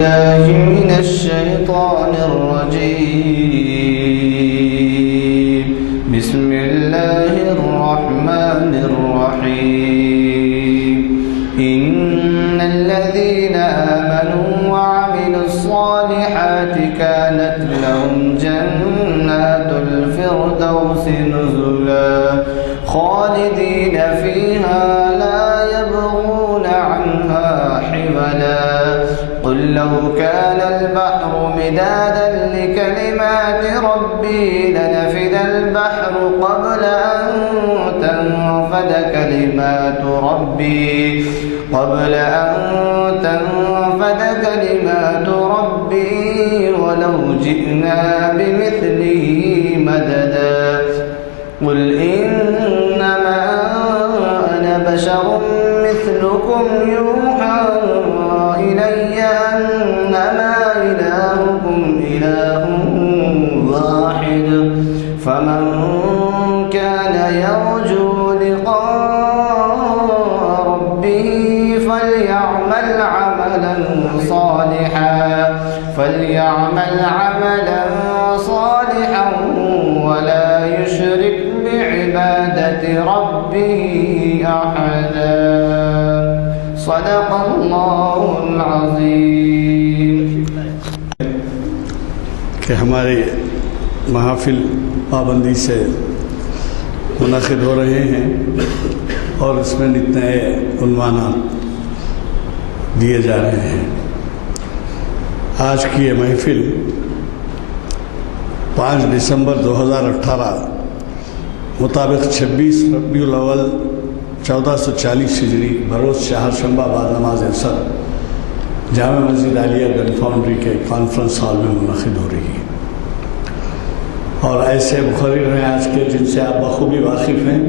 من الشيطان الرجيم. بسم الله الرحمن الرحيم. إن الذين آمنوا وعملوا الصالحات كانت لهم جنات الفردوس نزلا خالدين فيها لا يبغون عنها حولا. قل لو كان البحر مدادا لكلمات ربي لنفد البحر قبل أن تنفد كلمات ربي ولو جئنا بمثله مددا. قل إنما أنا بشر مثلكم يوحى إلي أنما إلهكم إله واحد فمن كان يرجو لقاء ربه فليعمل عملا صالحا ولا يشرك بعبادة ربه أحدا. صدق الله العظيم. کہ ہمارے محافل پابندی سے منعقد ہو رہے ہیں اور اس میں نت نئے عنوانات دیے جا رہے ہیں. آج کی یہ محفل 5 دسمبر 2018 مطابق 26 ربیع الاول 1440 ہجری بروز چہارشنبہ بعد نماز عصر جامع مسجد عالیہ گن فاؤنڈری کے کانفرنس ہال میں منعقد ہو رہی ہے. اور ایسے مقرر ہیں آج کے جن سے آپ بخوبی واقف ہیں،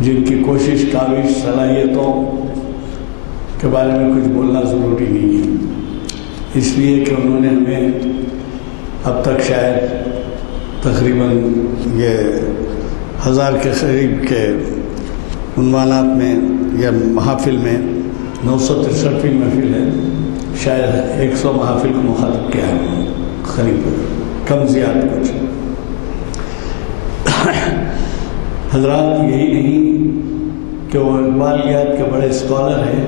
جن کی کوشش، کاوش، صلاحیتوں کے بارے میں کچھ بولنا ضروری نہیں ہے، اس لیے کہ انہوں نے ہمیں اب تک شاید تقریباً یہ 1000 کے قریب کے عنوانات میں یا محافل میں 963 محفل ہے، شاید 100 محافل کو مخاطب کیا ہے قریب، کم زیاد کچھ. حضرات یہی نہیں کہ وہ اقبالیات کے بڑے اسکالر ہیں،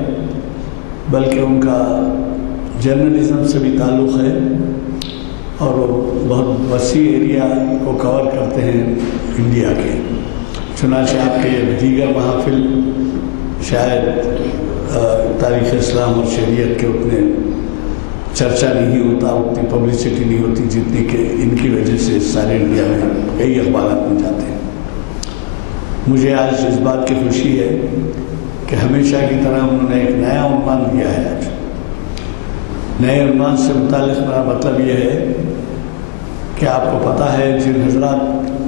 بلکہ ان کا جرنلزم سے بھی تعلق ہے اور وہ بہت وسیع ایریا کو کور کرتے ہیں انڈیا کے. چنانچہ آپ کے دیگر محافل شاید تاریخ اسلام اور شریعت کے اتنے چرچا نہیں ہوتا، اتنی پبلسٹی نہیں ہوتی جتنی کہ ان کی وجہ سے سارے انڈیا میں کئی اخبارات میں جاتے ہیں. مجھے آج اس بات کی خوشی ہے کہ ہمیشہ کی طرح انہوں نے ایک نیا عنوان دیا ہے. آج نئے عنوان سے متعلق میرا مطلب یہ ہے کہ آپ کو پتہ ہے جن حضرات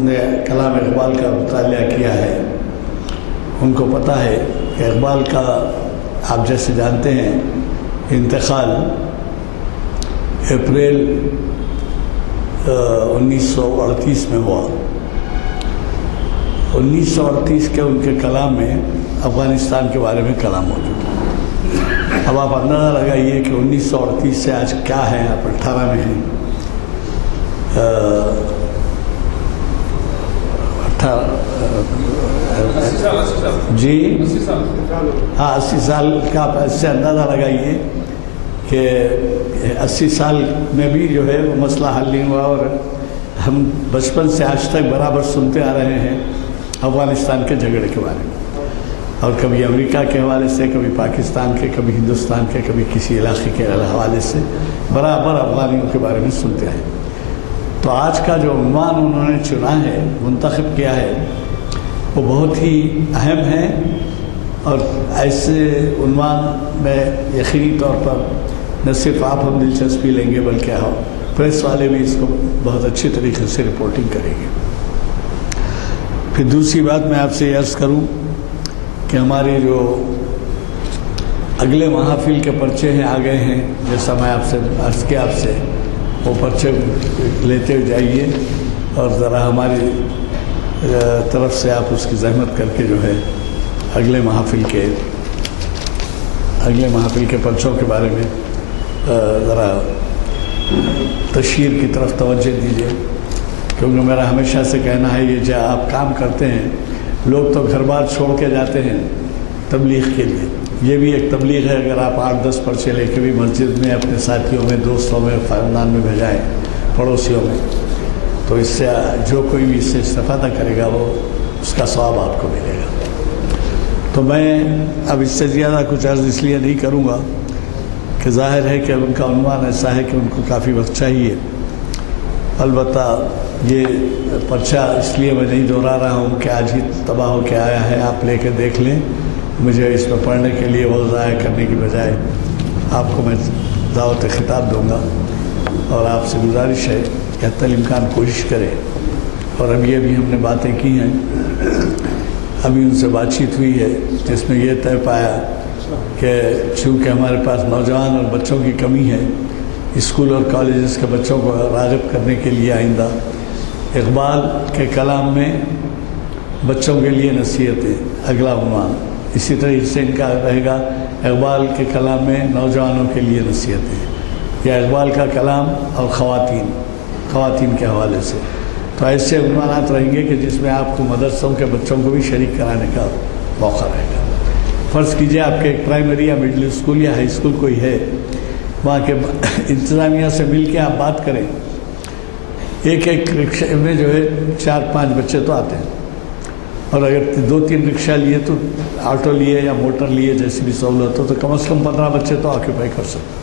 نے کلام اقبال کا مطالعہ کیا ہے ان کو پتہ ہے کہ اقبال کا آپ جیسے جانتے ہیں انتقال اپریل 1938 میں ہوا. 1938 کے ان کے کلام میں افغانستان کے بارے میں کلام موجود ہے. اب آپ اندازہ لگائیے کہ 1938 سے آج کیا ہے، آپ 18 میں ہیں. جی ہاں 80 سال کا آپ ایسے اندازہ لگائیے کہ 80 سال میں بھی جو ہے وہ مسئلہ حل نہیں ہوا اور ہم بچپن سے آج تک برابر سنتے آ رہے ہیں افغانستان کے جھگڑے کے بارے میں، اور کبھی امریکہ کے حوالے سے، کبھی پاکستان کے، کبھی ہندوستان کے، کبھی کسی علاقے کے حوالے سے برابر افغانیوں کے بارے میں سنتے ہیں. تو آج کا جو عنوان انہوں نے چنا ہے، منتخب کیا ہے، وہ بہت ہی اہم ہے اور ایسے عنوان میں یقینی طور پر نہ صرف آپ ہم دلچسپی لیں گے بلکہ پریس والے بھی اس کو بہت اچھی طریقے سے رپورٹنگ کریں گے. پھر دوسری بات میں آپ سے عرض کروں کہ ہمارے جو اگلے محافل کے پرچے ہیں آ گئے ہیں، جیسا میں آپ سے عرض کیا، آپ سے وہ پرچے لیتے ہوئے جائیے اور ذرا ہماری طرف سے آپ اس کی زحمت کر کے جو ہے اگلے محافل کے پرچوں کے بارے میں ذرا تشہیر کی طرف توجہ دیجیے، کیونکہ میرا ہمیشہ سے کہنا ہے یہ جو آپ کام کرتے ہیں، لوگ تو گھر بار چھوڑ کے جاتے ہیں تبلیغ کے لیے، یہ بھی ایک تبلیغ ہے۔ اگر آپ 8-10 پرچے لے کے بھی مسجد میں اپنے ساتھیوں میں، دوستوں میں، خاندان میں بھیجائیں، پڑوسیوں میں، تو اس سے جو کوئی بھی اس سے استفادہ کرے گا وہ اس کا ثواب آپ کو ملے گا۔ تو میں اب اس سے زیادہ کچھ عرض اس لیے نہیں کروں گا کہ ظاہر ہے کہ ان کا عنوان ایسا ہے کہ ان کو کافی وقت چاہیے۔ البتہ یہ پرچہ اس لیے میں نہیں دہرا رہا ہوں کہ آج ہی تباہ ہو کے آیا ہے، آپ لے کے دیکھ لیں، مجھے اس میں پڑھنے کے لیے وقت ضائع کرنے کی بجائے آپ کو میں دعوت خطاب دوں گا، اور آپ سے گزارش ہے کہ حتی الامکان کوشش کریں۔ اور اب یہ بھی ہم نے باتیں کی ہیں، ابھی ان سے بات چیت ہوئی ہے جس میں یہ طے پایا کہ چونکہ ہمارے پاس نوجوان اور بچوں کی کمی ہے، اسکول اور کالجز کے بچوں کو راغب کرنے کے لیے آئندہ اقبال کے کلام میں بچوں کے لیے نصیحتیں اگلا عنوان، اسی طرح سے ان کا رہے گا اقبال کے کلام میں نوجوانوں کے لیے نصیحتیں، یا اقبال کا کلام اور خواتین کے حوالے سے۔ تو ایسے عنوانات رہیں گے کہ جس میں آپ کو مدرسوں کے بچوں کو بھی شریک کرانے کا موقع رہے گا۔ فرض کیجئے آپ کے ایک پرائمری یا مڈل اسکول یا ہائی اسکول کوئی ہے، وہاں کے انتظامیہ سے مل کے آپ بات کریں، ایک رکشے میں جو ہے 4-5 بچے تو آتے ہیں، اور اگر 2-3 رکشہ لیے تو آٹو لیے یا موٹر لیے جیسی بھی سہولت ہو تو کم از کم 15 بچے تو آکیوپائی کر سکتے۔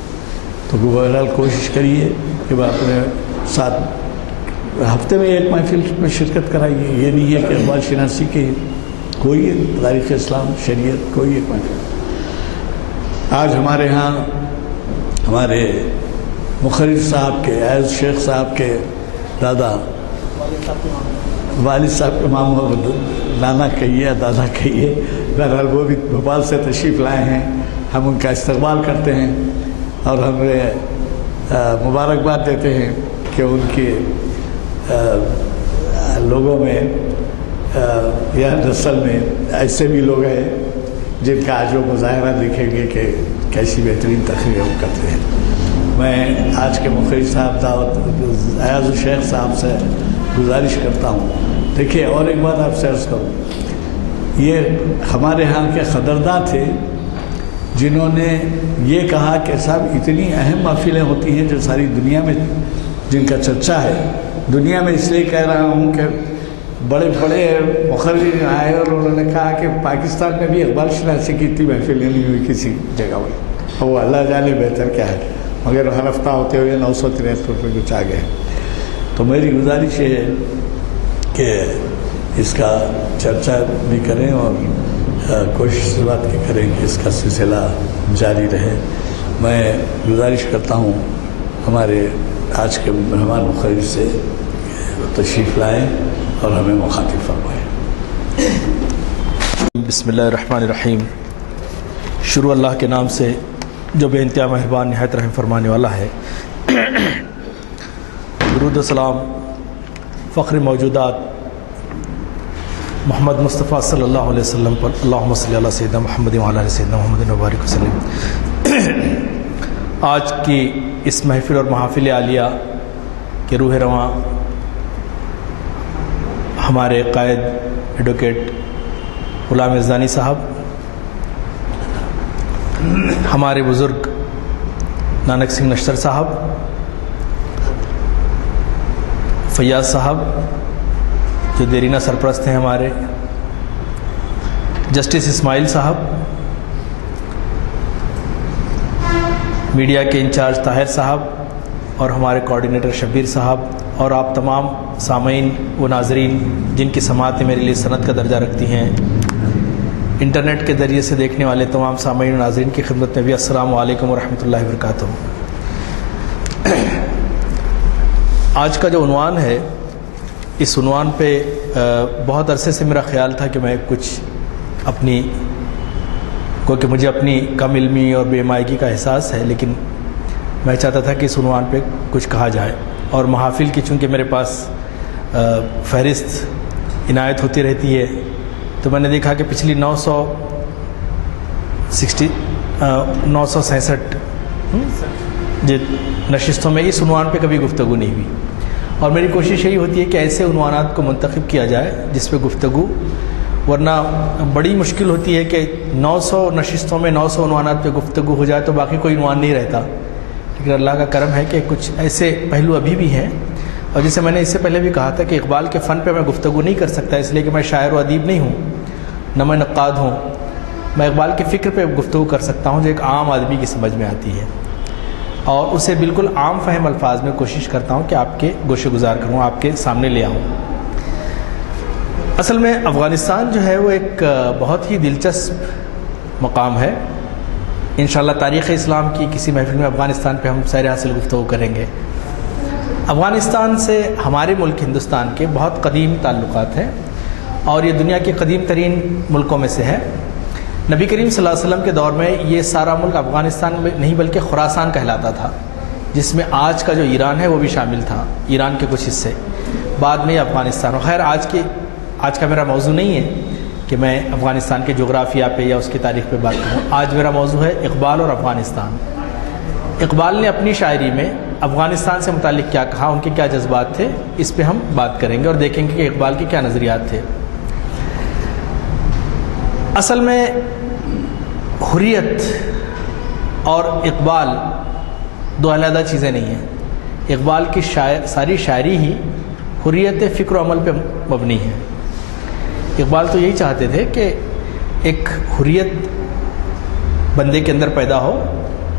تو بہرحال کوشش کریے کہ وہ اپنے ساتھ ہفتے میں ایک محفل میں شرکت کرائیے، یہ نہیں ہے کہ اقبال شناسی کے کوئی تاریخ اسلام، شریعت، کوئی ایک محفل۔ آج ہمارے ہاں ہمارے مخرج صاحب کے، عیاض شیخ صاحب کے دادا، والد صاحب کے ماموں، نانا کہیے یا دادا کہیے، بہرحال وہ بھی بھوپال سے تشریف لائے ہیں، ہم ان کا استقبال کرتے ہیں اور ہمیں مبارکباد دیتے ہیں کہ ان کے لوگوں میں یا نسل میں ایسے بھی لوگ ہیں جن کا آج وہ مظاہرہ دیکھیں گے کہ کیسی بہترین تقریر وہ کرتے ہیں۔ میں آج کے مخرج صاحب دعوت عیاض الشیخ صاحب سے گزارش کرتا ہوں، دیکھیے اور ایک بات آپ سے عرض کروں، یہ ہمارے ہاں کے قدرداں تھے جنہوں نے یہ کہا کہ صاحب اتنی اہم محفلیں ہوتی ہیں جو ساری دنیا میں جن کا چرچا ہے، دنیا میں اس لیے کہہ رہا ہوں کہ بڑے بڑے مخرج آئے اور انہوں نے کہا کہ پاکستان میں بھی اقبال شناسی کی اتنی محفلیں نہیں ہوئی کسی جگہ ہوئی، اور وہ اللہ جانے بہتر کیا ہے، مگر ہر ہفتہ ہوتے ہوئے 973 روپے کچھ آ گئے۔ تو میری گزارش یہ ہے کہ اس کا چرچا بھی کریں اور کوشش اس بات کی کریں کہ اس کا سلسلہ جاری رہے۔ میں گزارش کرتا ہوں ہمارے آج کے مہمان مخرج سے تشریف لائیں اور ہمیں مخاطب فرمائیں۔ بسم اللہ الرحمن الرحیم۔ شروع اللہ کے نام سے جو بے انتہا مہربان نہایت رحم فرمانے والا ہے۔ درود و سلام فخر موجودات محمد مصطفیٰ صلی اللہ علیہ وسلم پر، اللہم صلی علی سیدنا محمد وعلی آل سیدنا محمد وبارک وسلم۔ آج کی اس محفل اور محافل عالیہ کے روح رواں ہمارے قائد ایڈوکیٹ غلام ازدانی صاحب، ہمارے بزرگ نانک سنگھ نشتر صاحب، فیاض صاحب جو دیرینہ سرپرست ہیں ہمارے، جسٹس اسماعیل صاحب، میڈیا کے انچارج طاہر صاحب اور ہمارے کوارڈینیٹر شبیر صاحب، اور آپ تمام سامعین و ناظرین جن کی سماعتیں میرے لیے سند کا درجہ رکھتی ہیں، انٹرنیٹ کے ذریعے سے دیکھنے والے تمام سامعین و ناظرین کی خدمت میں بھی السلام علیکم ورحمۃ اللہ وبرکاتہ۔ آج کا جو عنوان ہے، اس عنوان پہ بہت عرصے سے میرا خیال تھا کہ میں کچھ اپنی کیونکہ مجھے اپنی کم علمی اور بے مائگی کا احساس ہے، لیکن میں چاہتا تھا کہ اس عنوان پہ کچھ کہا جائے، اور محافل کی چونکہ میرے پاس فہرست عنایت ہوتی رہتی ہے، تو میں نے دیکھا کہ پچھلی 967 نشستوں میں اس عنوان پہ کبھی گفتگو نہیں ہوئی، اور میری کوشش یہی ہوتی ہے کہ ایسے عنوانات کو منتخب کیا جائے جس پہ گفتگو، ورنہ بڑی مشکل ہوتی ہے کہ 900 نشستوں میں 900 عنوانات پہ گفتگو ہو جائے تو باقی کوئی عنوان نہیں رہتا۔ لیکن اللہ کا کرم ہے کہ کچھ ایسے پہلو ابھی بھی ہیں، اور جسے میں نے اس سے پہلے بھی کہا تھا کہ اقبال کے فن پہ میں گفتگو نہیں کر سکتا، اس لیے کہ میں شاعر و ادیب نہیں ہوں، نہ میں نقاد ہوں۔ میں اقبال کی فکر پہ گفتگو کر سکتا ہوں جو ایک عام آدمی کی سمجھ میں آتی ہے، اور اسے بالکل عام فہم الفاظ میں کوشش کرتا ہوں کہ آپ کے گوشے گزار کروں، آپ کے سامنے لے آؤں۔ اصل میں افغانستان جو ہے وہ ایک بہت ہی دلچسپ مقام ہے۔ انشاءاللہ تاریخ اسلام کی کسی محفل میں افغانستان پہ ہم سیر حاصل گفتگو کریں گے۔ افغانستان سے ہمارے ملک ہندوستان کے بہت قدیم تعلقات ہیں، اور یہ دنیا کے قدیم ترین ملکوں میں سے ہے۔ نبی کریم صلی اللہ علیہ وسلم کے دور میں یہ سارا ملک افغانستان میں نہیں بلکہ خراسان کہلاتا تھا، جس میں آج کا جو ایران ہے وہ بھی شامل تھا، ایران کے کچھ حصے، بعد میں یہ افغانستان۔ خیر آج کا میرا موضوع نہیں ہے کہ میں افغانستان کے جغرافیہ پہ یا اس کی تاریخ پہ بات کروں، آج میرا موضوع ہے اقبال اور افغانستان۔ اقبال نے اپنی شاعری میں افغانستان سے متعلق کیا کہا، ان کے کیا جذبات تھے، اس پہ ہم بات کریں گے اور دیکھیں گے کہ اقبال کے کیا نظریات تھے۔ اصل میں حریت اور اقبال دو علیحدہ چیزیں نہیں ہیں۔ اقبال کی ساری شاعری ہی حریت فکر و عمل پہ مبنی ہے۔ اقبال تو یہی چاہتے تھے کہ ایک حریت بندے کے اندر پیدا ہو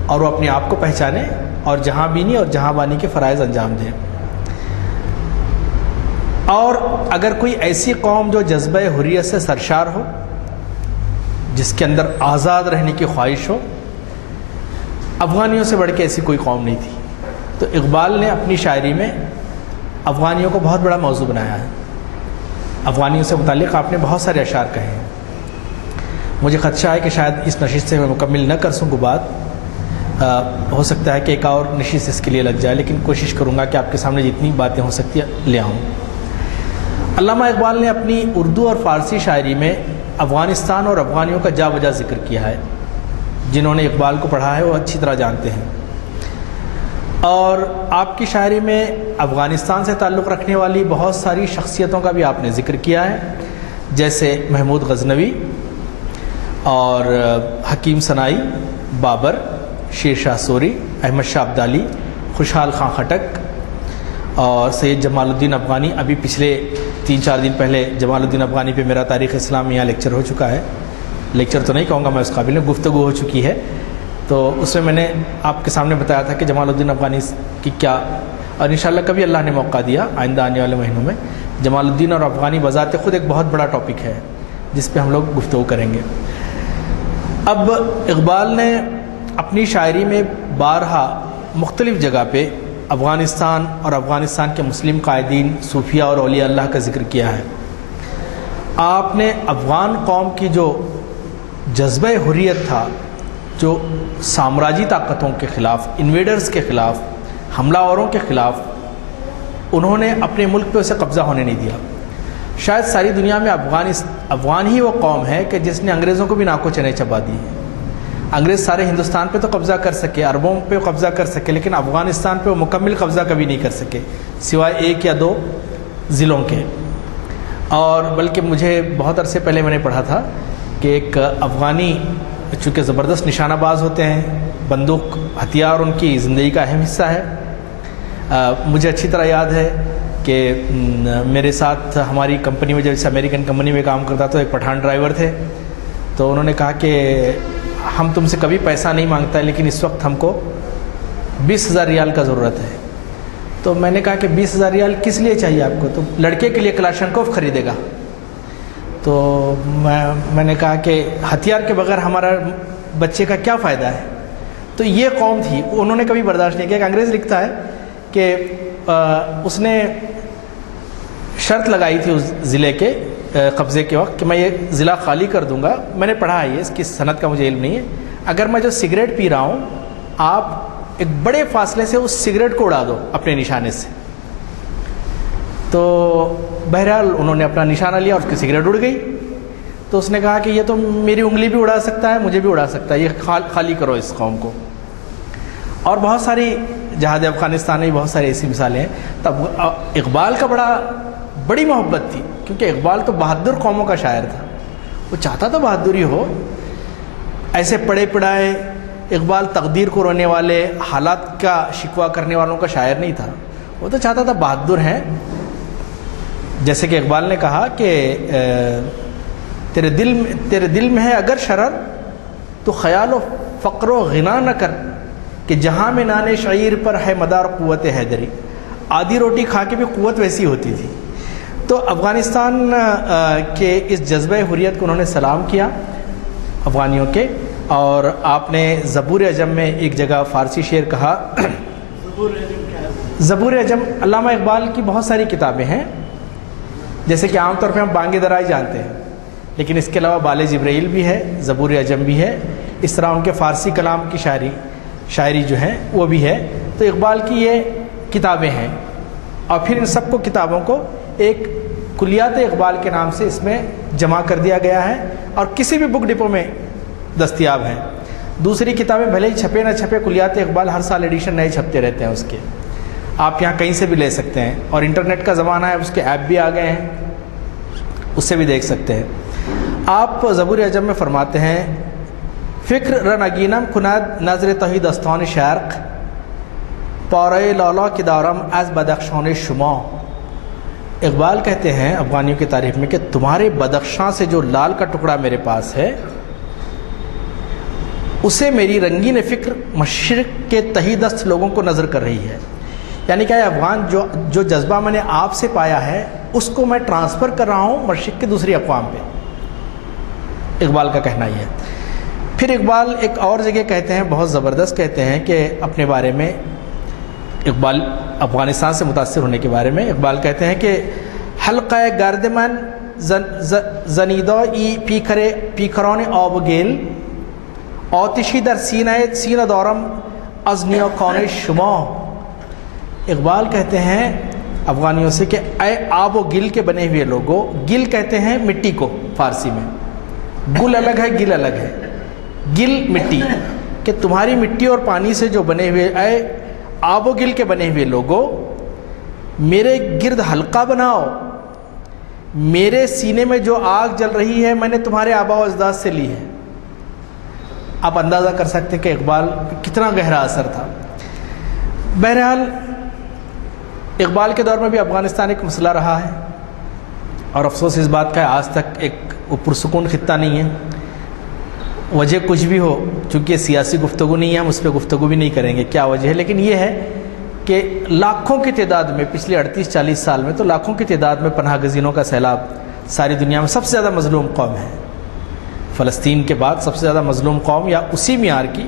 اور وہ اپنے آپ کو پہچانے اور جہاں بینی اور جہاں بانی کے فرائض انجام دیں۔ اور اگر کوئی ایسی قوم جو جذبہ حریت سے سرشار ہو، جس کے اندر آزاد رہنے کی خواہش ہو، افغانیوں سے بڑھ کے ایسی کوئی قوم نہیں تھی۔ تو اقبال نے اپنی شاعری میں افغانیوں کو بہت بڑا موضوع بنایا ہے۔ افغانیوں سے متعلق آپ نے بہت سارے اشعار کہے ہیں۔ مجھے خدشہ ہے کہ شاید اس نشست سے میں مکمل نہ کر سکوں بات، ہو سکتا ہے کہ ایک اور نشست اس کے لیے لگ جائے، لیکن کوشش کروں گا کہ آپ کے سامنے جتنی باتیں ہو سکتی ہیں لے آؤں۔ علامہ اقبال نے اپنی اردو اور فارسی شاعری میں افغانستان اور افغانیوں کا جا بجا ذکر کیا ہے۔ جنہوں نے اقبال کو پڑھا ہے وہ اچھی طرح جانتے ہیں، اور آپ کی شاعری میں افغانستان سے تعلق رکھنے والی بہت ساری شخصیتوں کا بھی آپ نے ذکر کیا ہے، جیسے محمود غزنوی اور حکیم سنائی، بابر، شیر شاہ سوری، احمد شاہ ابدالی، خوشحال خان خٹک اور سید جمال الدین افغانی۔ ابھی پچھلے 3-4 دن پہلے جمال الدین افغانی پہ میرا تاریخ اسلام یہاں لیکچر ہو چکا ہے، لیکچر تو نہیں کہوں گا میں اس قابل میں، گفتگو ہو چکی ہے۔ تو اس میں نے آپ کے سامنے بتایا تھا کہ جمال الدین افغانی کی کیا، اور انشاءاللہ کبھی اللہ نے موقع دیا آئندہ آنے والے مہینوں میں، جمال الدین اور افغانی بذات خود ایک بہت بڑا ٹاپک ہے جس پہ ہم لوگ گفتگو کریں گے۔ اب اقبال نے اپنی شاعری میں بارہا مختلف جگہ پہ افغانستان اور افغانستان کے مسلم قائدین، صوفیاء اور اولیاء اللہ کا ذکر کیا ہے۔ آپ نے افغان قوم کی جو جذبہ حریت تھا، جو سامراجی طاقتوں کے خلاف، انویڈرز کے خلاف، حملہ آوروں کے خلاف، انہوں نے اپنے ملک پہ اسے قبضہ ہونے نہیں دیا۔ شاید ساری دنیا میں افغان ہی وہ قوم ہے کہ جس نے انگریزوں کو بھی ناکو چنے چبا دی۔ انگریز سارے ہندوستان پہ تو قبضہ کر سکے، عربوں پہ قبضہ کر سکے، لیکن افغانستان پہ وہ مکمل قبضہ کبھی نہیں کر سکے سوائے 1 یا 2 ضلعوں کے۔ اور بلکہ مجھے بہت عرصے پہلے میں نے پڑھا تھا کہ ایک افغانی چونکہ زبردست نشانہ باز ہوتے ہیں، بندوق ہتھیار ان کی زندگی کا اہم حصہ ہے۔ مجھے اچھی طرح یاد ہے کہ میرے ساتھ ہماری کمپنی میں، جیسے امریکن کمپنی میں کام کرتا تو ایک پٹھان ڈرائیور تھے، تو انہوں نے کہا کہ ہم تم سے کبھی پیسہ نہیں مانگتا ہے، لیکن اس وقت ہم کو 20,000 ریال کا ضرورت ہے۔ تو میں نے کہا کہ 20,000 ریال کس لیے چاہیے آپ کو؟ تو لڑکے کے لیے کلاشنکوف خریدے گا۔ تو میں نے کہا کہ ہتھیار کے بغیر ہمارا بچے کا کیا فائدہ ہے؟ تو یہ قوم تھی، انہوں نے کبھی برداشت نہیں کیا۔ کہ انگریز لکھتا ہے کہ اس نے شرط لگائی تھی اس ضلع کے قبضے کے وقت کہ میں یہ ضلع خالی کر دوں گا۔ میں نے پڑھا ہے، اس کی صنعت کا مجھے علم نہیں ہے، اگر میں جو سگریٹ پی رہا ہوں آپ ایک بڑے فاصلے سے اس سگریٹ کو اڑا دو اپنے نشانے سے۔ تو بہرحال انہوں نے اپنا نشانہ لیا اور اس کی سگریٹ اڑ گئی۔ تو اس نے کہا کہ یہ تو میری انگلی بھی اڑا سکتا ہے، مجھے بھی اڑا سکتا ہے، یہ خالی کرو اس قوم کو۔ اور بہت ساری جہاد افغانستان میں بہت ساری ایسی مثالیں ہیں. تب اقبال کا بڑی محبت تھی، کیونکہ اقبال تو بہادر قوموں کا شاعر تھا، وہ چاہتا تھا بہادری ہو. ایسے پڑے پڑھائے اقبال تقدیر کو رونے والے، حالات کا شکوہ کرنے والوں کا شاعر نہیں تھا. وہ تو چاہتا تھا بہادر ہیں. جیسے کہ اقبال نے کہا کہ تیرے دل میں ہے اگر شرر تو خیال و فقر و غنا نہ کر، کہ جہاں میں نان شعیر پر ہے مدار قوت حیدری. آدھی روٹی کھا کے بھی قوت ویسی ہوتی تھی. تو افغانستان کے اس جذبہ حریت کو انہوں نے سلام کیا افغانیوں کے. اور آپ نے زبور عجم میں ایک جگہ فارسی شعر کہا. زبور عجم علامہ اقبال کی بہت ساری کتابیں ہیں، جیسے کہ عام طور پہ ہم بانگ درائی جانتے ہیں، لیکن اس کے علاوہ بال جبرائیل بھی ہے، زبور عجم بھی ہے. اس طرح ان کے فارسی کلام کی شاعری جو ہے وہ بھی ہے. تو اقبال کی یہ کتابیں ہیں، اور پھر ان سب کو کتابوں کو ایک کلیات اقبال کے نام سے اس میں جمع کر دیا گیا ہے، اور کسی بھی بک ڈپو میں دستیاب ہیں. دوسری کتابیں بھلے ہی چھپے نہ چھپے، کلیات اقبال ہر سال ایڈیشن نئے چھپتے رہتے ہیں اس کے. آپ یہاں کہیں سے بھی لے سکتے ہیں، اور انٹرنیٹ کا زمانہ ہے، اس کے ایپ بھی آ گئے ہیں، اس سے بھی دیکھ سکتے ہیں. آپ زبور عجم میں فرماتے ہیں فکر رنگینم کند نظر تہی دستان شرق پارے لالا کی دارم از بدخشان شما. اقبال کہتے ہیں افغانیوں کی تعریف میں کہ تمہارے بدخشاں سے جو لال کا ٹکڑا میرے پاس ہے، اسے میری رنگین فکر مشرق کے تہی دست لوگوں کو نظر کر رہی ہے. یعنی کہ افغان جو جذبہ میں نے آپ سے پایا ہے اس کو میں ٹرانسفر کر رہا ہوں مشرق کے دوسری اقوام پہ. اقبال کا کہنا یہ ہے. پھر اقبال ایک اور جگہ کہتے ہیں، بہت زبردست کہتے ہیں کہ اپنے بارے میں، اقبال افغانستان سے متاثر ہونے کے بارے میں اقبال کہتے ہیں کہ حلقہ گرد من زنیدہ ای پیکران آب گیل آتشی در سینہ دارم از نیاکان شما. اقبال کہتے ہیں افغانیوں سے کہ اے آب و گل کے بنے ہوئے لوگوں، گل کہتے ہیں مٹی کو فارسی میں، گل الگ ہے گل الگ ہے. گل مٹی، کہ تمہاری مٹی اور پانی سے جو بنے ہوئے، اے آب و گل کے بنے ہوئے لوگوں، میرے گرد حلقہ بناؤ. میرے سینے میں جو آگ جل رہی ہے میں نے تمہارے آباء و اجداد سے لی ہے. آپ اندازہ کر سکتے ہیں کہ اقبال کتنا گہرا اثر تھا. بہرحال اقبال کے دور میں بھی افغانستان ایک مسئلہ رہا ہے، اور افسوس اس بات کا ہے آج تک ایک پرسکون خطہ نہیں ہے. وجہ کچھ بھی ہو، چونکہ سیاسی گفتگو نہیں ہے، ہم اس پہ گفتگو بھی نہیں کریں گے کیا وجہ ہے، لیکن یہ ہے کہ لاکھوں کی تعداد میں پچھلے 38-40 سال میں تو لاکھوں کی تعداد میں پناہ گزینوں کا سیلاب ساری دنیا میں سب سے زیادہ مظلوم قوم ہے. فلسطین کے بعد سب سے زیادہ مظلوم قوم یا اسی معیار کی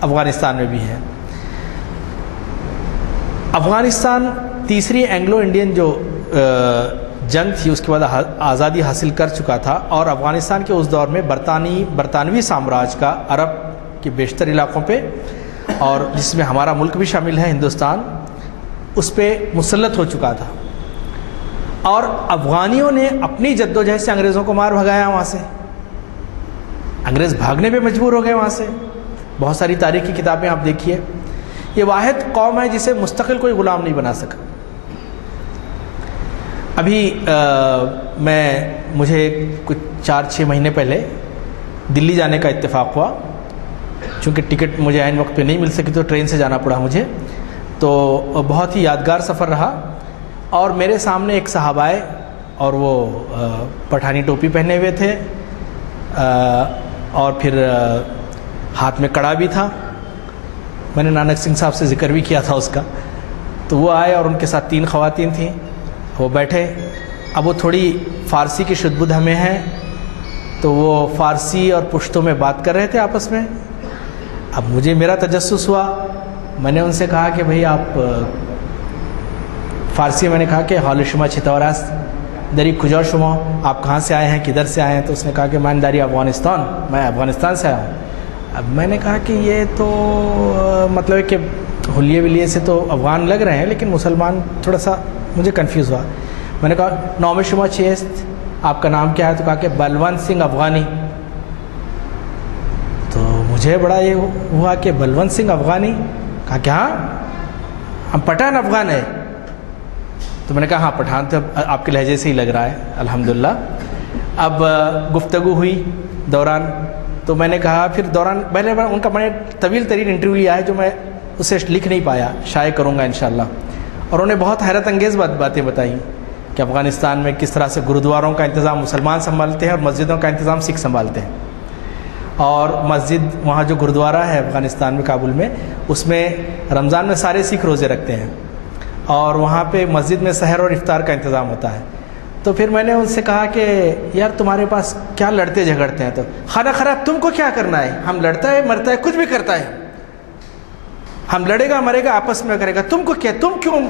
افغانستان میں بھی ہے. افغانستان تیسری اینگلو انڈین جو جنگ تھی اس کے بعد آزادی حاصل کر چکا تھا، اور افغانستان کے اس دور میں برطانوی سامراج کا عرب کے بیشتر علاقوں پہ، اور جس میں ہمارا ملک بھی شامل ہے ہندوستان، اس پہ مسلط ہو چکا تھا. اور افغانیوں نے اپنی جدوجہد سے انگریزوں کو مار بھگایا وہاں سے. انگریز بھاگنے پہ مجبور ہو گئے وہاں سے. بہت ساری تاریخی کتابیں آپ دیکھیے. یہ واحد قوم ہے جسے مستقل کوئی غلام نہیں بنا سکا. ابھی مجھے کچھ 4-6 مہینے پہلے دلی جانے کا اتفاق ہوا. چونکہ ٹکٹ مجھے عین وقت پہ نہیں مل سکی تو ٹرین سے جانا پڑا مجھے. تو بہت ہی یادگار سفر رہا. اور میرے سامنے ایک صاحب آئے اور وہ پٹھانی ٹوپی پہنے ہوئے تھے اور پھر ہاتھ میں کڑا بھی تھا. میں نے نانک سنگھ صاحب سے ذکر بھی کیا تھا اس کا. تو وہ آئے اور ان کے ساتھ 3 خواتین تھیں. وہ بیٹھے. اب وہ تھوڑی فارسی کی شد بدھ ہمیں ہیں تو وہ فارسی اور پشتو میں بات کر رہے تھے آپس میں. اب مجھے میرا تجسس ہوا. میں نے ان سے کہا کہ بھئی آپ فارسی میں نے کہا کہ حال شما چطور است دری کجا شما، آپ کہاں سے آئے ہیں کدھر سے آئے ہیں؟ تو اس نے کہا کہ میں داری افغانستان، میں افغانستان سے آیا ہوں. اب میں نے کہا کہ یہ تو مطلب ہے کہ حلیے ولیے سے تو افغان لگ رہے ہیں لیکن مسلمان، تھوڑا سا مجھے کنفیوز ہوا. میں نے کہا نام شما چیست، آپ کا نام کیا ہے؟ تو کہا کہ بلونت سنگھ افغانی. تو مجھے بڑا یہ ہوا کہ بلونت سنگھ افغانی. کہا کہ ہاں ہم پٹھان افغان ہیں. تو میں نے کہا ہاں پٹھان تو آپ کے لہجے سے ہی لگ رہا ہے الحمدللہ. اب گفتگو ہوئی دوران, تو میں نے کہا پھر دوران پہلے بار ان کا میں نے طویل ترین انٹرویو لیا ہے جو میں اسے لکھ نہیں پایا, شائع کروں گا انشاءاللہ. اور انہوں نے بہت حیرت انگیز باتیں بتائیں کہ افغانستان میں کس طرح سے گرودواروں کا انتظام مسلمان سنبھالتے ہیں اور مسجدوں کا انتظام سکھ سنبھالتے ہیں. اور مسجد وہاں جو گرودوارہ ہے افغانستان میں کابل میں, اس میں رمضان میں سارے سکھ روزے رکھتے ہیں اور وہاں پہ مسجد میں سحر اور افطار کا انتظام ہوتا ہے. تو پھر میں نے ان سے کہا کہ یار تمہارے پاس کیا لڑتے جھگڑتے ہیں, تو کھانا خراب تم کو کیا کرنا ہے, ہم لڑتا ہے مرتا ہے کچھ بھی کرتا ہے, ہم لڑے گا مرے گا آپس میں کرے گا, تم کو کیا, تم کیوں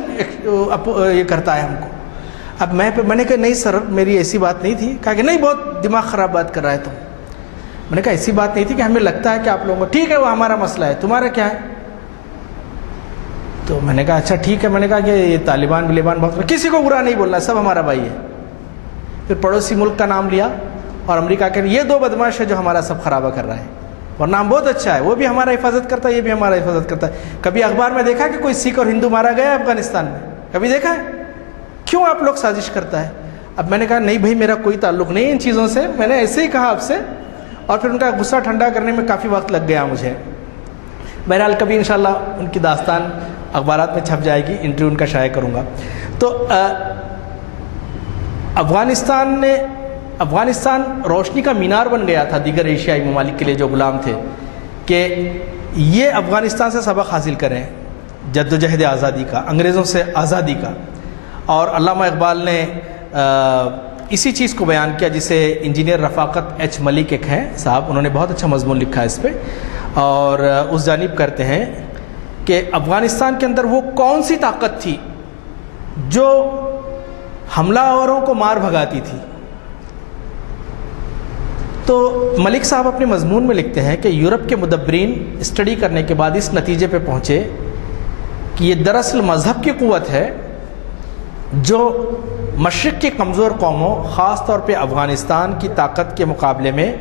یہ کرتا ہے ہم کو. اب میں نے کہا نہیں سر میری ایسی بات نہیں تھی. کہا کہ نہیں بہت دماغ خراب بات کر رہا ہے تم. میں نے کہا ایسی بات نہیں تھی کہ ہمیں لگتا ہے کہ آپ لوگوں کو ٹھیک ہے وہ ہمارا مسئلہ ہے, تمہارا کیا ہے. تو میں نے کہا اچھا ٹھیک ہے. میں نے کہا کہ یہ طالبان بلیبان بہت, کسی کو برا نہیں بولنا, سب ہمارا بھائی ہے. پھر پڑوسی ملک کا نام لیا اور امریکہ کے یہ 2 بدماش ہے جو ہمارا سب خرابہ کر رہا ہے, ورنہ ہم بہت اچھا ہے, وہ بھی ہمارا حفاظت کرتا ہے یہ بھی ہمارا حفاظت کرتا ہے. کبھی اخبار میں دیکھا کہ کوئی سکھ اور ہندو مارا گیا ہے افغانستان میں, کبھی دیکھا ہے؟ کیوں آپ لوگ سازش کرتا ہے. اب میں نے کہا نہیں بھائی میرا کوئی تعلق نہیں ان چیزوں سے, میں نے ایسے ہی کہا آپ سے. اور پھر ان کا غصہ ٹھنڈا کرنے میں کافی وقت لگ گیا مجھے. بہرحال کبھی انشاءاللہ ان کی داستان اخبارات میں چھپ جائے گی, انٹرویو ان کا شائع کروں گا. تو افغانستان روشنی کا مینار بن گیا تھا دیگر ایشیائی ممالک کے لیے جو غلام تھے, کہ یہ افغانستان سے سبق حاصل کریں جدوجہد آزادی کا, انگریزوں سے آزادی کا. اور علامہ اقبال نے اسی چیز کو بیان کیا جسے انجینئر رفاقت ایچ ملک ایک ہیں صاحب, انہوں نے بہت اچھا مضمون لکھا ہے اس پہ, اور اس جانب کرتے ہیں کہ افغانستان کے اندر وہ کون سی طاقت تھی جو حملہ آوروں کو مار بھگاتی تھی. تو ملک صاحب اپنے مضمون میں لکھتے ہیں کہ یورپ کے مدبرین اسٹڈی کرنے کے بعد اس نتیجے پہ پہنچے کہ یہ دراصل مذہب کی قوت ہے جو مشرق کی کمزور قوموں, خاص طور پہ افغانستان کی طاقت کے مقابلے میں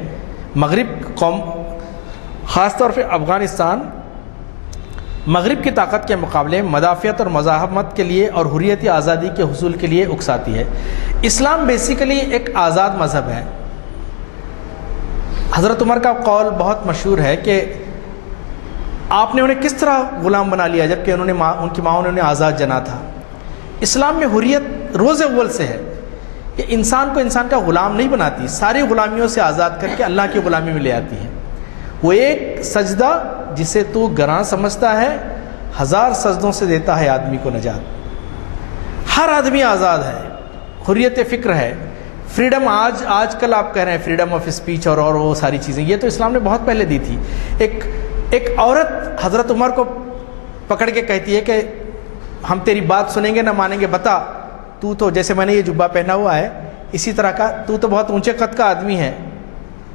مغرب کی طاقت کے مقابلے مدافعت اور مزاحمت کے لیے اور حریت آزادی کے حصول کے لیے اکساتی ہے. اسلام بیسیکلی ایک آزاد مذہب ہے. حضرت عمر کا قول بہت مشہور ہے کہ آپ نے انہیں کس طرح غلام بنا لیا جبکہ ان کی ماں نے انہیں آزاد جنا تھا. اسلام میں حریت روز اول سے ہے کہ انسان کو انسان کا غلام نہیں بناتی, ساری غلامیوں سے آزاد کر کے اللہ کی غلامی میں لے آتی ہے. وہ ایک سجدہ جسے تو گراں سمجھتا ہے 1000 سجدوں سے دیتا ہے آدمی کو نجات. ہر آدمی آزاد ہے, حریت فکر ہے, فریڈم. آج کل آپ کہہ رہے ہیں فریڈم آف اسپیچ اور وہ ساری چیزیں, یہ تو اسلام نے بہت پہلے دی تھی. ایک عورت حضرت عمر کو پکڑ کے کہتی ہے کہ ہم تیری بات سنیں گے نہ مانیں گے, بتا تو جیسے میں نے یہ جبہ پہنا ہوا ہے اسی طرح کا, تو بہت اونچے قد کا آدمی ہے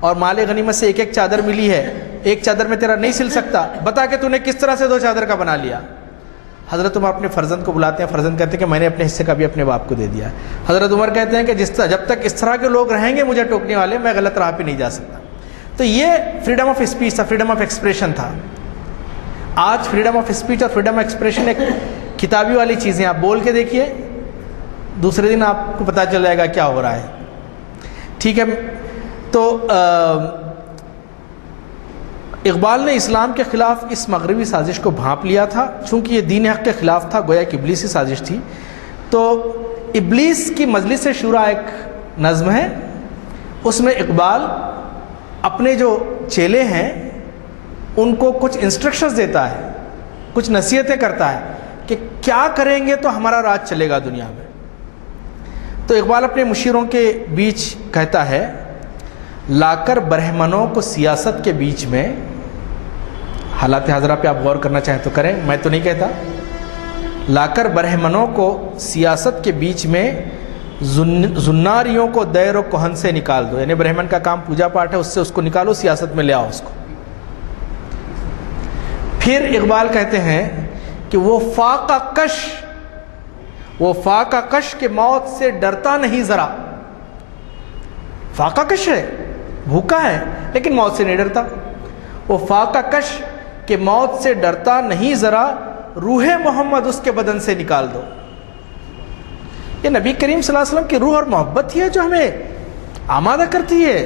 اور مال غنیمت سے ایک چادر ملی ہے, ایک چادر میں تیرا نہیں سل سکتا, بتا کہ تو نے کس طرح سے 2 چادر کا بنا لیا. حضرت عمر اپنے فرزند کو بلاتے ہیں, فرزند کہتے ہیں کہ میں نے اپنے حصے کا بھی اپنے باپ کو دے دیا. حضرت عمر کہتے ہیں کہ جب تک اس طرح کے لوگ رہیں گے مجھے ٹوکنے والے, میں غلط راہ پہ نہیں جا سکتا. تو یہ فریڈم آف اسپیچ تھا, فریڈم آف ایکسپریشن تھا. آج فریڈم آف اسپیچ اور فریڈم آف ایکسپریشن ایک کتابی والی چیزیں, آپ بول کے دیکھیے دوسرے دن آپ کو پتہ چل جائے گا کیا ہو رہا ہے. ٹھیک ہے. تو اقبال نے اسلام کے خلاف اس مغربی سازش کو بھانپ لیا تھا, چونکہ یہ دین حق کے خلاف تھا, گویا کہ ابلیسی سازش تھی. تو ابلیس کی مجلس شورا ایک نظم ہے, اس میں اقبال اپنے جو چیلے ہیں ان کو کچھ انسٹرکشنز دیتا ہے, کچھ نصیحتیں کرتا ہے کہ کیا کریں گے تو ہمارا راج چلے گا دنیا میں. تو اقبال اپنے مشیروں کے بیچ کہتا ہے, لا کر برہمنوں کو سیاست کے بیچ میں, حالات حاضرہ پہ آپ غور کرنا چاہیں تو کریں, میں تو نہیں کہتا, لا کر برہمنوں کو سیاست کے بیچ میں زناریوں کو دیر و کہن سے نکال دو. یعنی برہمن کا کام پوجا پاٹ ہے, اس سے اس کو نکالو, سیاست میں لے آؤ اس کو. پھر اقبال کہتے ہیں کہ وہ فاقہ کش کے موت سے ڈرتا نہیں ذرا. فاقہ کش ہے, بھوکا ہے لیکن موت سے نہیں ڈرتا. وہ فاقہ کش کہ موت سے ڈرتا نہیں ذرا روح محمد اس کے بدن سے نکال دو. یہ نبی کریم صلی اللہ علیہ وسلم کی روح اور محبت ہی ہے جو ہمیں آمادہ کرتی ہے.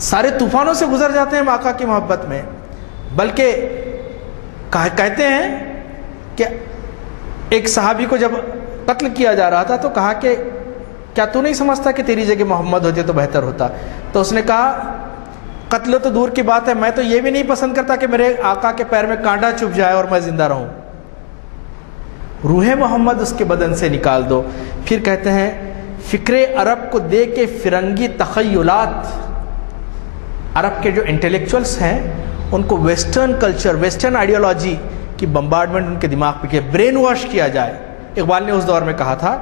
سارے طوفانوں سے گزر جاتے ہیں ہم آقا کی محبت میں. بلکہ کہتے ہیں کہ ایک صحابی کو جب قتل کیا جا رہا تھا تو کہا کہ کیا تو نہیں سمجھتا کہ تیری جگہ محمد ہوتے تو بہتر ہوتا؟ تو اس نے کہا قتل تو دور کی بات ہے، میں تو یہ بھی نہیں پسند کرتا کہ میرے آقا کے پیر میں کانٹا چبھ جائے اور میں زندہ رہوں. روح محمد اس کے بدن سے نکال دو. پھر کہتے ہیں فکر عرب کو دے کے فرنگی تخیلات. عرب کے جو انٹلیکچوئلس ہیں ان کو ویسٹرن کلچر، ویسٹرن آئیڈیالوجی کی بمبارڈمنٹ ان کے دماغ پہ کیا، برین واش کیا جائے. اقبال نے اس دور میں کہا تھا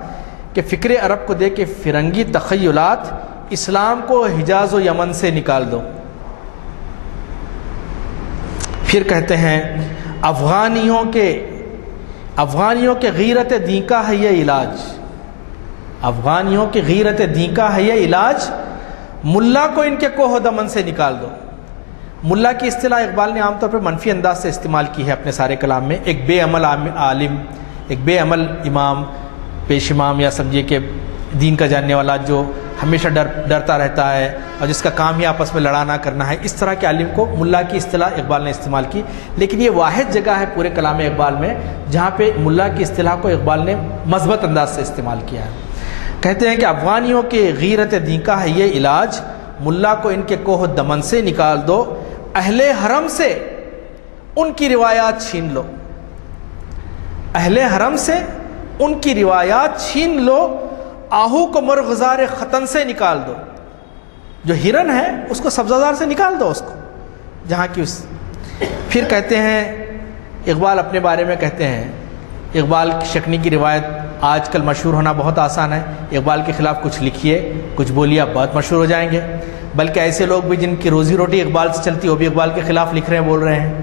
کہ فکر عرب کو دے کے فرنگی تخیلات، اسلام کو حجاز و یمن سے نکال دو. پھر کہتے ہیں افغانیوں کے غیرت دین کا ہے یہ علاج. افغانیوں کے غیرت دین کا ہے یہ علاج، ملا کو ان کے کوہ و دمن سے نکال دو. ملا کی اصطلاح اقبال نے عام طور پر منفی انداز سے استعمال کی ہے اپنے سارے کلام میں. ایک بے عمل عالم، ایک بے عمل امام، پیش امام، یا سمجھیے کہ دین کا جاننے والا جو ہمیشہ ڈرتا رہتا ہے اور جس کا کام ہی آپس میں لڑانا کرنا ہے، اس طرح کے عالم کو ملا کی اصطلاح اقبال نے استعمال کی. لیکن یہ واحد جگہ ہے پورے کلام اقبال میں جہاں پہ ملا کی اصطلاح کو اقبال نے مثبت انداز سے استعمال کیا ہے. کہتے ہیں کہ افغانیوں کے غیرت دین کا ہے یہ علاج، ملا کو ان کے کوہ دمن سے نکال دو، اہل حرم سے ان کی روایات چھین لو. اہل حرم سے ان کی روایات چھین لو، آہو کو مرغزار ختن سے نکال دو. جو ہرن ہے اس کو سبزہ سے نکال دو، اس کو جہاں کی اس. پھر کہتے ہیں اقبال اپنے بارے میں کہتے ہیں، اقبال شکنی کی روایت آج کل مشہور ہونا بہت آسان ہے. اقبال کے خلاف کچھ لکھیے، کچھ بولیے، آپ بہت مشہور ہو جائیں گے. بلکہ ایسے لوگ بھی جن کی روزی روٹی اقبال سے چلتی وہ بھی اقبال کے خلاف لکھ رہے ہیں، بول رہے ہیں.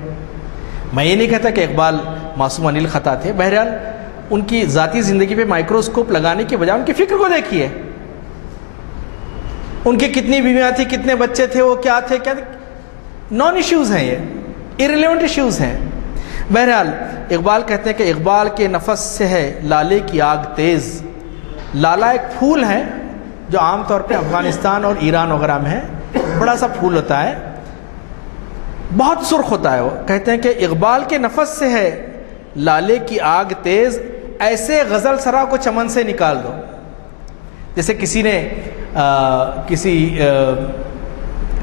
میں یہ نہیں کہتا کہ اقبال معصوم انل خطا تھے. بہرحال ان کی ذاتی زندگی پہ مائکروسکوپ لگانے کے بجائے ان کی فکر کو دیکھیے. ان کی کتنی بیویاں تھیں، کتنے بچے تھے، وہ کیا تھے، کیا نان ایشوز ہیں، یہ ارریلیونٹ ایشوز ہیں. بہرحال اقبال کہتے ہیں کہ اقبال کے نفس سے ہے لالے کی آگ تیز. لالا ایک پھول ہے جو عام طور پہ افغانستان اور ایران وغیرہ میں ہے، بڑا سا پھول ہوتا ہے، بہت سرخ ہوتا ہے وہ. کہتے ہیں کہ اقبال کے نفس سے ہے لالے کی آگ تیز، ایسے غزل سرا کو چمن سے نکال دو. جیسے کسی نے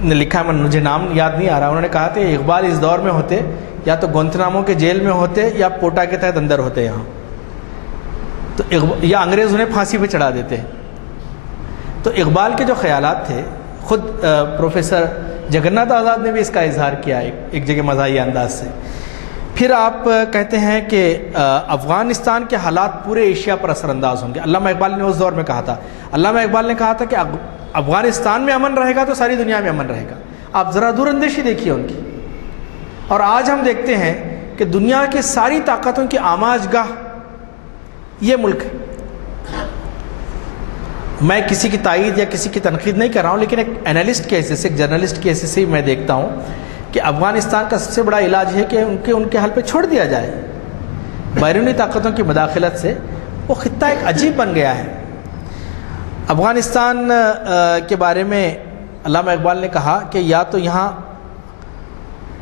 لکھا ہے، مجھے نام یاد نہیں آ رہا، انہوں نے کہا کہ اقبال اس دور میں ہوتے یا تو گونتنامو کے جیل میں ہوتے یا پوٹا کے تحت اندر ہوتے یہاں، تو یا انگریز انہیں پھانسی پہ چڑھا دیتے. تو اقبال کے جو خیالات تھے، خود پروفیسر جگناتھ آزاد نے بھی اس کا اظہار کیا ایک جگہ مزاحیہ انداز سے. پھر آپ کہتے ہیں کہ افغانستان کے حالات پورے ایشیا پر اثر انداز ہوں گے. علامہ اقبال نے اس دور میں کہا تھا، علامہ اقبال نے کہا تھا کہ افغانستان میں امن رہے گا تو ساری دنیا میں امن رہے گا. آپ ذرا دور اندیشی دیکھیے ان کی. اور آج ہم دیکھتے ہیں کہ دنیا کی ساری طاقتوں کی آماج گاہ یہ ملک ہے. میں کسی کی تائید یا کسی کی تنقید نہیں کر رہا ہوں، لیکن ایک اینالسٹ کے حیثیت سے، ایک جرنلسٹ کے حیثیت سے میں دیکھتا ہوں کہ افغانستان کا سب سے بڑا علاج ہے کہ ان کے حل پہ چھوڑ دیا جائے. بیرونی طاقتوں کی مداخلت سے وہ خطہ ایک عجیب بن گیا ہے. افغانستان کے بارے میں علامہ اقبال نے کہا کہ یا تو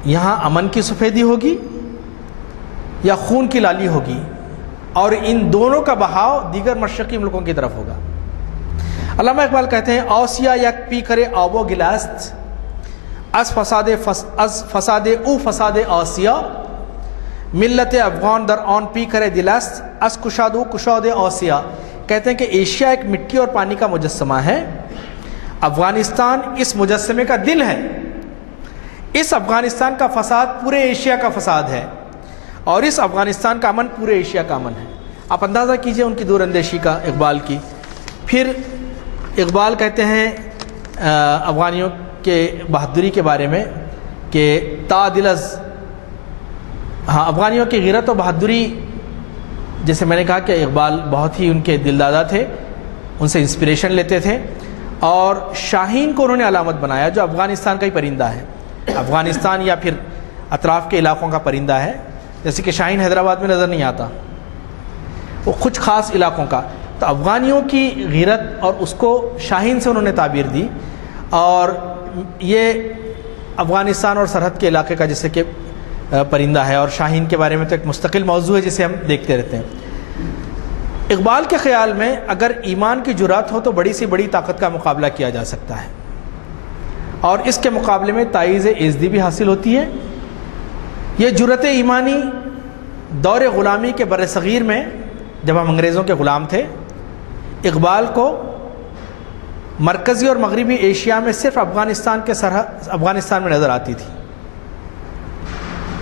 یہاں امن کی سفیدی ہوگی یا خون کی لالی ہوگی، اور ان دونوں کا بہاؤ دیگر مشرقی ملکوں کی طرف ہوگا. علامہ اقبال کہتے ہیں آسیا یک پی کرے آب و گلاست، از فساد او فساد آسیا، ملت افغان در آن پی کرے دلست، از کشاد او کشاد آسیا. کہتے ہیں کہ ایشیا ایک مٹی اور پانی کا مجسمہ ہے، افغانستان اس مجسمے کا دل ہے. اس افغانستان کا فساد پورے ایشیا کا فساد ہے، اور اس افغانستان کا امن پورے ایشیا کا امن ہے. آپ اندازہ کیجئے ان کی دور اندیشی کا، اقبال کی. پھر اقبال کہتے ہیں افغانیوں کے بہادری کے بارے میں کہ افغانیوں کی غیرت و بہادری، جیسے میں نے کہا کہ اقبال بہت ہی ان کے دل دادا تھے، ان سے انسپریشن لیتے تھے، اور شاہین کو انہوں نے علامت بنایا جو افغانستان کا ہی پرندہ ہے. افغانستان یا پھر اطراف کے علاقوں کا پرندہ ہے، جیسے کہ شاہین حیدرآباد میں نظر نہیں آتا، وہ کچھ خاص علاقوں کا. تو افغانیوں کی غیرت اور اس کو شاہین سے انہوں نے تعبیر دی، اور یہ افغانستان اور سرحد کے علاقے کا جیسے کہ پرندہ ہے، اور شاہین کے بارے میں تو ایک مستقل موضوع ہے جسے ہم دیکھتے رہتے ہیں. اقبال کے خیال میں اگر ایمان کی جرات ہو تو بڑی سی بڑی طاقت کا مقابلہ کیا جا سکتا ہے، اور اس کے مقابلے میں تائیز عزدی بھی حاصل ہوتی ہے. یہ جرت ایمانی دور غلامی کے بر صغیر میں جب ہم انگریزوں کے غلام تھے، اقبال کو مرکزی اور مغربی ایشیا میں صرف افغانستان کے سرحد افغانستان میں نظر آتی تھی.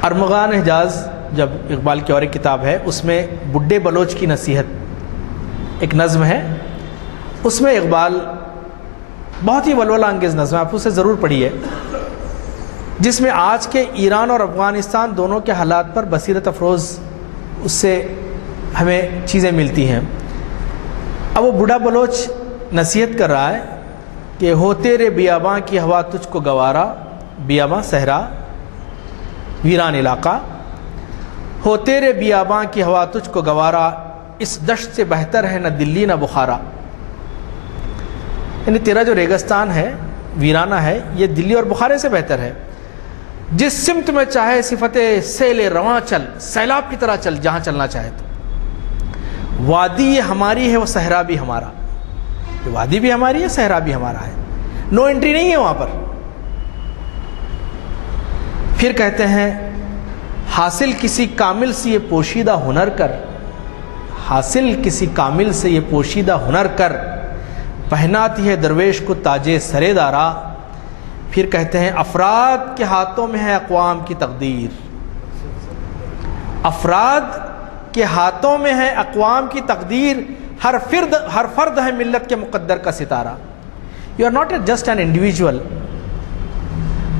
ارمغان حجاز جب اقبال کی اور ایک کتاب ہے، اس میں بڈھے بلوچ کی نصیحت ایک نظم ہے، اس میں اقبال بہت ہی ولولہ انگیز نظم ہے، آپ اسے ضرور پڑھیے، جس میں آج کے ایران اور افغانستان دونوں کے حالات پر بصیرت افروز اس سے ہمیں چیزیں ملتی ہیں. اب وہ بوڑھا بلوچ نصیحت کر رہا ہے کہ ہو تیرے بیاباں کی ہوا تجھ کو گوارا، بیاباں صحرا ویران علاقہ، ہو تیرے بیاباں کی ہوا تجھ کو گوارا، اس دشت سے بہتر ہے نہ دلی نہ بخارا. یعنی تیرا جو ریگستان ہے، ویرانہ ہے، یہ دلی اور بخارے سے بہتر ہے. جس سمت میں چاہے صفت سیل رواں چل، سیلاب کی طرح چل جہاں چلنا چاہے تو. وادی یہ ہماری ہے، وہ صحرا بھی ہمارا. وادی بھی ہماری ہے، صحرا بھی ہمارا ہے، نو انٹری نہیں ہے وہاں پر. پھر کہتے ہیں حاصل کسی کامل سے یہ پوشیدہ ہنر کر، حاصل کسی کامل سے یہ پوشیدہ ہنر کر، پہناتی ہے درویش کو تاجے سرے دارا. پھر کہتے ہیں افراد کے ہاتھوں میں ہے اقوام کی تقدیر، افراد کے ہاتھوں میں ہے اقوام کی تقدیر، ہر فرد ہے ملت کے مقدر کا ستارہ. You are not just an individual,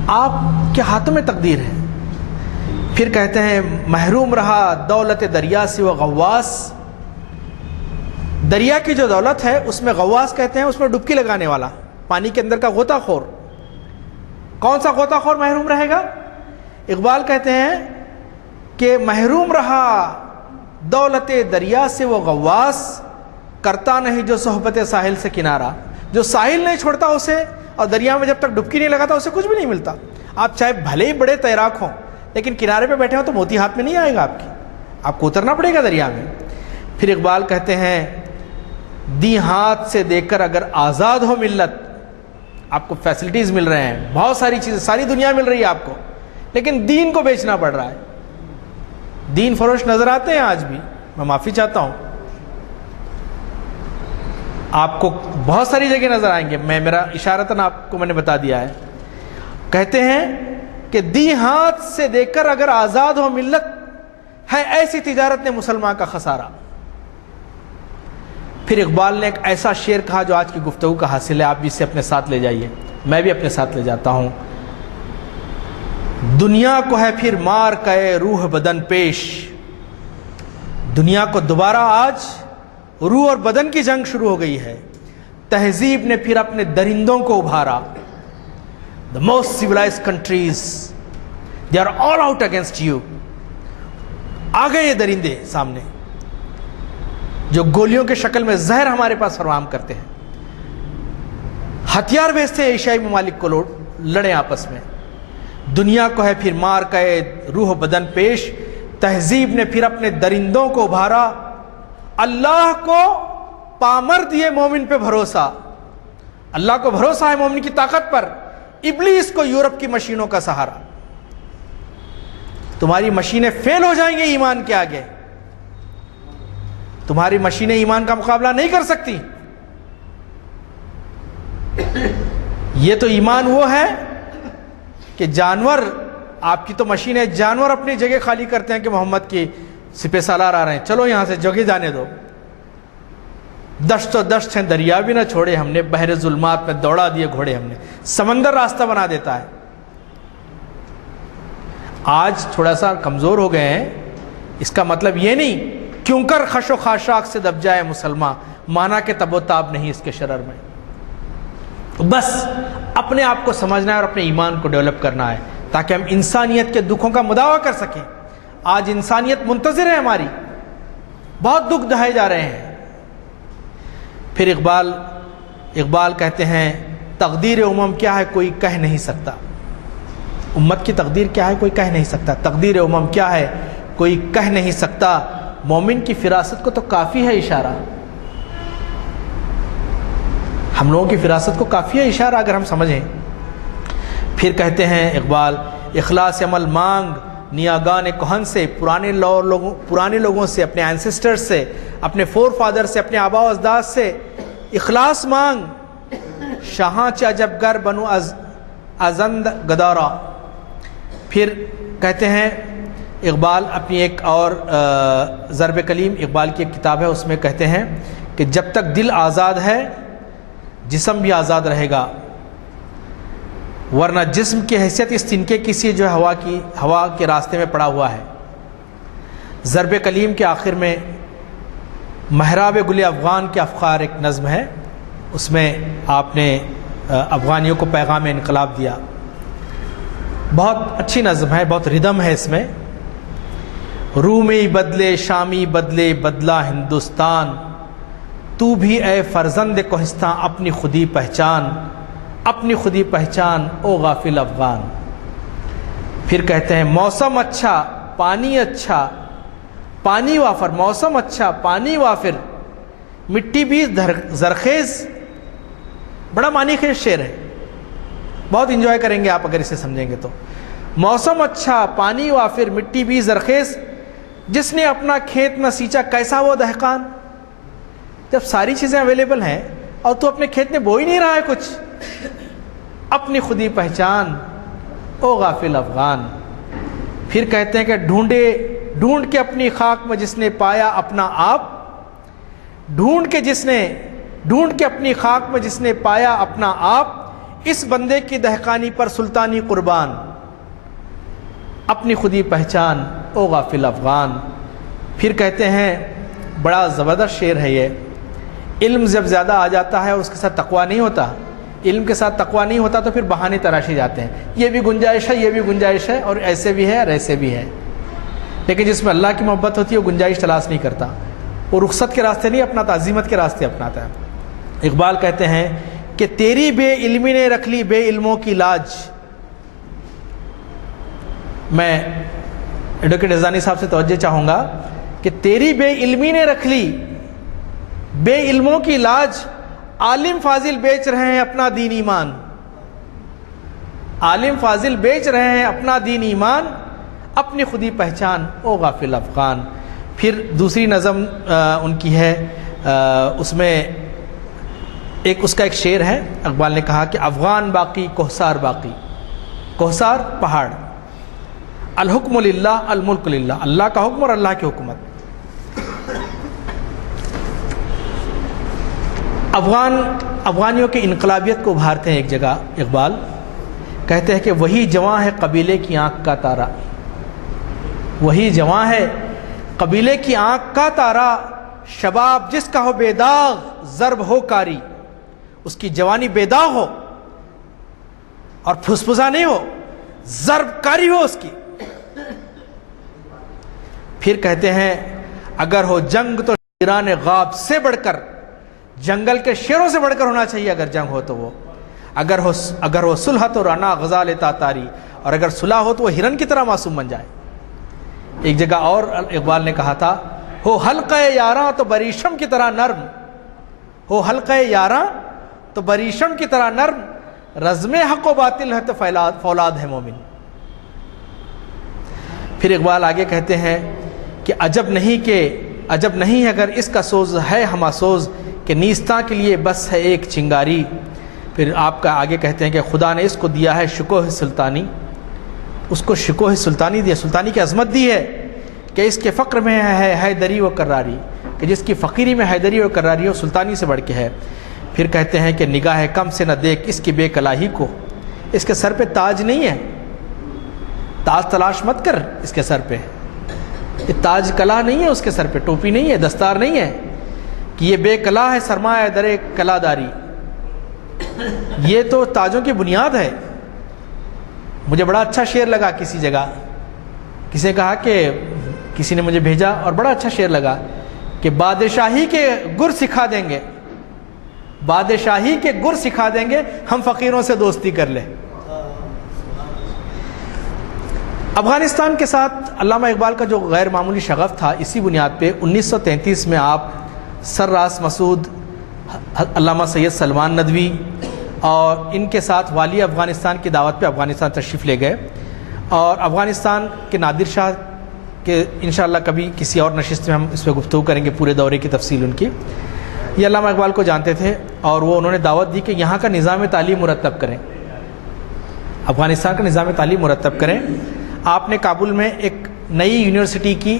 آپ کے ہاتھوں میں تقدیر ہے. پھر کہتے ہیں محروم رہا دولت دریا سے وہ غواص، دریا کی جو دولت ہے اس میں غواص کہتے ہیں اس میں ڈبکی لگانے والا، پانی کے اندر کا غوطہ خور. کون سا غوطہ خور محروم رہے گا؟ اقبال کہتے ہیں کہ محروم رہا دولت دریا سے وہ غواص، کرتا نہیں جو صحبت ساحل سے کنارہ. جو ساحل نہیں چھوڑتا اسے، اور دریا میں جب تک ڈبکی نہیں لگاتا اسے کچھ بھی نہیں ملتا. آپ چاہے بھلے ہی بڑے تیراک ہوں، لیکن کنارے پہ بیٹھے ہوں تو موتی ہاتھ میں نہیں آئے گا آپ کو اترنا پڑے گا دریا میں. پھر اقبال کہتے ہیں دی ہاتھ سے دے کر اگر آزاد ہو ملت، آپ کو فیسلٹیز مل رہے ہیں، بہت ساری چیزیں، ساری دنیا مل رہی ہے آپ کو، لیکن دین کو بیچنا پڑ رہا ہے. دین فروش نظر آتے ہیں آج بھی، میں معافی چاہتا ہوں، آپ کو بہت ساری جگہ نظر آئیں گے، میرا اشارتاً آپ کو میں نے بتا دیا ہے. کہتے ہیں کہ دی ہاتھ سے دے کر اگر آزاد ہو ملت، ہے ایسی تجارت نے مسلمان کا خسارہ. پھر اقبال نے ایک ایسا شعر کہا جو آج کی گفتگو کا حاصل ہے، آپ بھی اسے اپنے ساتھ لے جائیے، میں بھی اپنے ساتھ لے جاتا ہوں. دنیا کو ہے پھر مار کے روح بدن پیش، دنیا کو دوبارہ آج روح اور بدن کی جنگ شروع ہو گئی ہے. تہذیب نے پھر اپنے درندوں کو ابھارا. The most civilized countries, they are all out against you. آ گئے یہ درندے سامنے جو گولیوں کے شکل میں زہر ہمارے پاس فراہم کرتے ہیں، ہتھیار بھیجتے ہیں ایشیائی ممالک کو لڑیں آپس میں. دنیا کو ہے پھر مار کے روح بدن پیش، تہذیب نے پھر اپنے درندوں کو ابھارا. اللہ کو پامر دیے مومن پہ بھروسہ، اللہ کو بھروسہ ہے مومن کی طاقت پر، ابلیس کو یورپ کی مشینوں کا سہارا. تمہاری مشینیں فیل ہو جائیں گے ایمان کے آگے، تمہاری مشینیں ایمان کا مقابلہ نہیں کر سکتی. یہ تو ایمان وہ ہے کہ جانور، آپ کی تو مشینیں، جانور اپنی جگہ خالی کرتے ہیں کہ محمد کی سپہ سالار آ رہے ہیں، چلو یہاں سے جگہ جانے دو. دشت و دشت ہیں دریا بھی نہ چھوڑے ہم نے، بحر ظلمات میں دوڑا دیے گھوڑے ہم نے. سمندر راستہ بنا دیتا ہے. آج تھوڑا سا کمزور ہو گئے ہیں، اس کا مطلب یہ نہیں کیوں کر خش و خاشاک سے دب جائے مسلمان، مانا کہ تب و تاب نہیں اس کے شرر میں. بس اپنے آپ کو سمجھنا ہے اور اپنے ایمان کو ڈیولپ کرنا ہے. تاکہ ہم انسانیت کے دکھوں کا مداوع کر سکیں. آج انسانیت منتظر ہے ہماری، بہت دکھ دہائے جا رہے ہیں. پھر اقبال کہتے ہیں تقدیر امم کیا ہے کوئی کہہ نہیں سکتا. امت کی تقدیر کیا ہے کوئی کہہ نہیں سکتا. تقدیر امم کیا ہے کوئی کہہ نہیں سکتا. مومن کی فراست کو تو کافی ہے اشارہ، ہم لوگوں کی فراست کو کافی ہے اشارہ اگر ہم سمجھیں. پھر کہتے ہیں اقبال اخلاص عمل مانگ نیاگان کہن سے، پرانے لوگوں سے، اپنے اینسسٹر سے، اپنے فور فادر سے، اپنے آبا و اجداد سے اخلاص مانگ. شاہاں چا جب گر بنو ازند گدارا. پھر کہتے ہیں اقبال اپنی ایک اور ضرب کلیم اقبال کی ایک کتاب ہے، اس میں کہتے ہیں کہ جب تک دل آزاد ہے جسم بھی آزاد رہے گا، ورنہ جسم کی حیثیت اس تنکے کسی جو ہے ہوا کے راستے میں پڑا ہوا ہے. ضرب کلیم کے آخر میں محراب گل افغان کے افخار ایک نظم ہے، اس میں آپ نے افغانیوں کو پیغام انقلاب دیا. بہت اچھی نظم ہے، بہت ردم ہے اس میں. رومی بدلے شامی بدلے بدلا ہندوستان، تو بھی اے فرزند کوہستان اپنی خودی پہچان، اپنی خودی پہچان او غافل افغان. پھر کہتے ہیں موسم اچھا پانی اچھا پانی وافر، موسم اچھا پانی وافر، مٹی بھی زرخیز. بڑا معنی خیز شعر ہے، بہت انجوائے کریں گے آپ اگر اسے سمجھیں گے تو. موسم اچھا پانی وافر مٹی بھی زرخیز، جس نے اپنا کھیت نہ سینچا کیسا وہ دہقان. جب ساری چیزیں اویلیبل ہیں اور تو اپنے کھیت میں بو ہی نہیں رہا ہے کچھ. اپنی خودی پہچان او غافل افغان. پھر کہتے ہیں کہ ڈھونڈ کے اپنی خاک میں جس نے پایا اپنا آپ، ڈھونڈ کے اپنی خاک میں جس نے پایا اپنا آپ، اس بندے کی دہقانی پر سلطانی قربان، اپنی خودی پہچان او غافل افغان. پھر کہتے ہیں بڑا زبردست شعر ہے یہ، علم جب زیادہ آ جاتا ہے اور اس کے ساتھ تقویٰ نہیں ہوتا، علم کے ساتھ تقویٰ نہیں ہوتا تو پھر بہانے تراشے جاتے ہیں. یہ بھی گنجائش ہے، یہ بھی گنجائش ہے، اور ایسے بھی ہے اور ایسے بھی ہے. لیکن جس میں اللہ کی محبت ہوتی ہے وہ گنجائش تلاش نہیں کرتا، وہ رخصت کے راستے نہیں اپناتا، عزیمت کے راستے اپناتا ہے. اقبال کہتے ہیں کہ تیری بے علمی نے رکھ لی بے علموں کی لاج. میں ایڈوکیٹ ازانی صاحب سے توجہ چاہوں گا کہ تیری بے علمی نے رکھ لی بے علموں کی لاج، عالم فاضل بیچ رہے ہیں اپنا دین ایمان. عالم فاضل بیچ رہے ہیں اپنا دین ایمان، اپنی خودی پہچان او غافل افغان. پھر دوسری نظم ان کی ہے، اس میں اس کا ایک شعر ہے. اقبال نے کہا کہ افغان باقی کوہسار باقی. کوہسار پہاڑ، الحکم للہ الملک للہ، اللہ کا حکم اور اللہ کی حکومت. افغانیوں کی انقلابیت کو ابھارتے ہیں ایک جگہ اقبال. کہتے ہیں کہ وہی جواں ہے قبیلے کی آنکھ کا تارا، وہی جواں ہے قبیلے کی آنکھ کا تارا، شباب جس کا ہو بے داغ ضرب ہو کاری. اس کی جوانی بے داغ ہو اور پھسپھسا نہیں ہو، ضرب کاری ہو اس کی. پھر کہتے ہیں اگر ہو جنگ تو شیران غاب سے بڑھ کر، جنگل کے شیروں سے بڑھ کر ہونا چاہیے اگر جنگ ہو تو وہ. اگر ہو صلح تو رانا غزال تاتاری، اور اگر صلح ہو تو وہ ہرن کی طرح معصوم بن جائے. ایک جگہ اور اقبال نے کہا تھا ہو حلقہ یاراں تو بریشم کی طرح نرم، ہو حلقہ یاراں تو بریشم کی طرح نرم، رزم حق و باطل ہے تو فولاد ہے مومن. پھر اقبال آگے کہتے ہیں کہ عجب نہیں اگر اس کا سوز ہے ہما سوز، کہ نیستاں کے لیے بس ہے ایک چنگاری. پھر آپ کا آگے کہتے ہیں کہ خدا نے اس کو دیا ہے شکوہ سلطانی، اس کو شکوہ سلطانی دیا، سلطانی کی عظمت دی ہے کہ اس کے فقر میں ہے حیدری و کراری، کہ جس کی فقیری میں حیدری و کراری ہو سلطانی سے بڑھ کے ہے. پھر کہتے ہیں کہ نگاہ کم سے نہ دیکھ اس کی بے کلاہی کو، اس کے سر پہ تاج نہیں ہے، تاج تلاش مت کر اس کے سر پہ، یہ تاج کلا نہیں ہے اس کے سر پہ، ٹوپی نہیں ہے، دستار نہیں ہے، کہ یہ بے کلا ہے سرمایہ در کلا داری. یہ تو تاجوں کی بنیاد ہے، مجھے بڑا اچھا شعر لگا کسی جگہ، کسی نے کہا کہ کسی نے مجھے بھیجا اور بڑا اچھا شعر لگا کہ بادشاہی کے گر سکھا دیں گے، بادشاہی کے گر سکھا دیں گے، ہم فقیروں سے دوستی کر لیں۔ افغانستان کے ساتھ علامہ اقبال کا جو غیر معمولی شغف تھا، اسی بنیاد پہ 1933 میں آپ سر راس مسعود، علامہ سید سلمان ندوی اور ان کے ساتھ والی افغانستان کی دعوت پہ افغانستان تشریف لے گئے، اور افغانستان کے نادر شاہ کے انشاءاللہ کبھی کسی اور نشست میں ہم اس پہ گفتگو کریں گے، پورے دورے کی تفصیل ان کی۔ یہ علامہ اقبال کو جانتے تھے اور وہ انہوں نے دعوت دی کہ یہاں کا نظام تعلیم مرتب کریں، افغانستان کا نظام تعلیم مرتب کریں۔ آپ نے کابل میں ایک نئی یونیورسٹی کی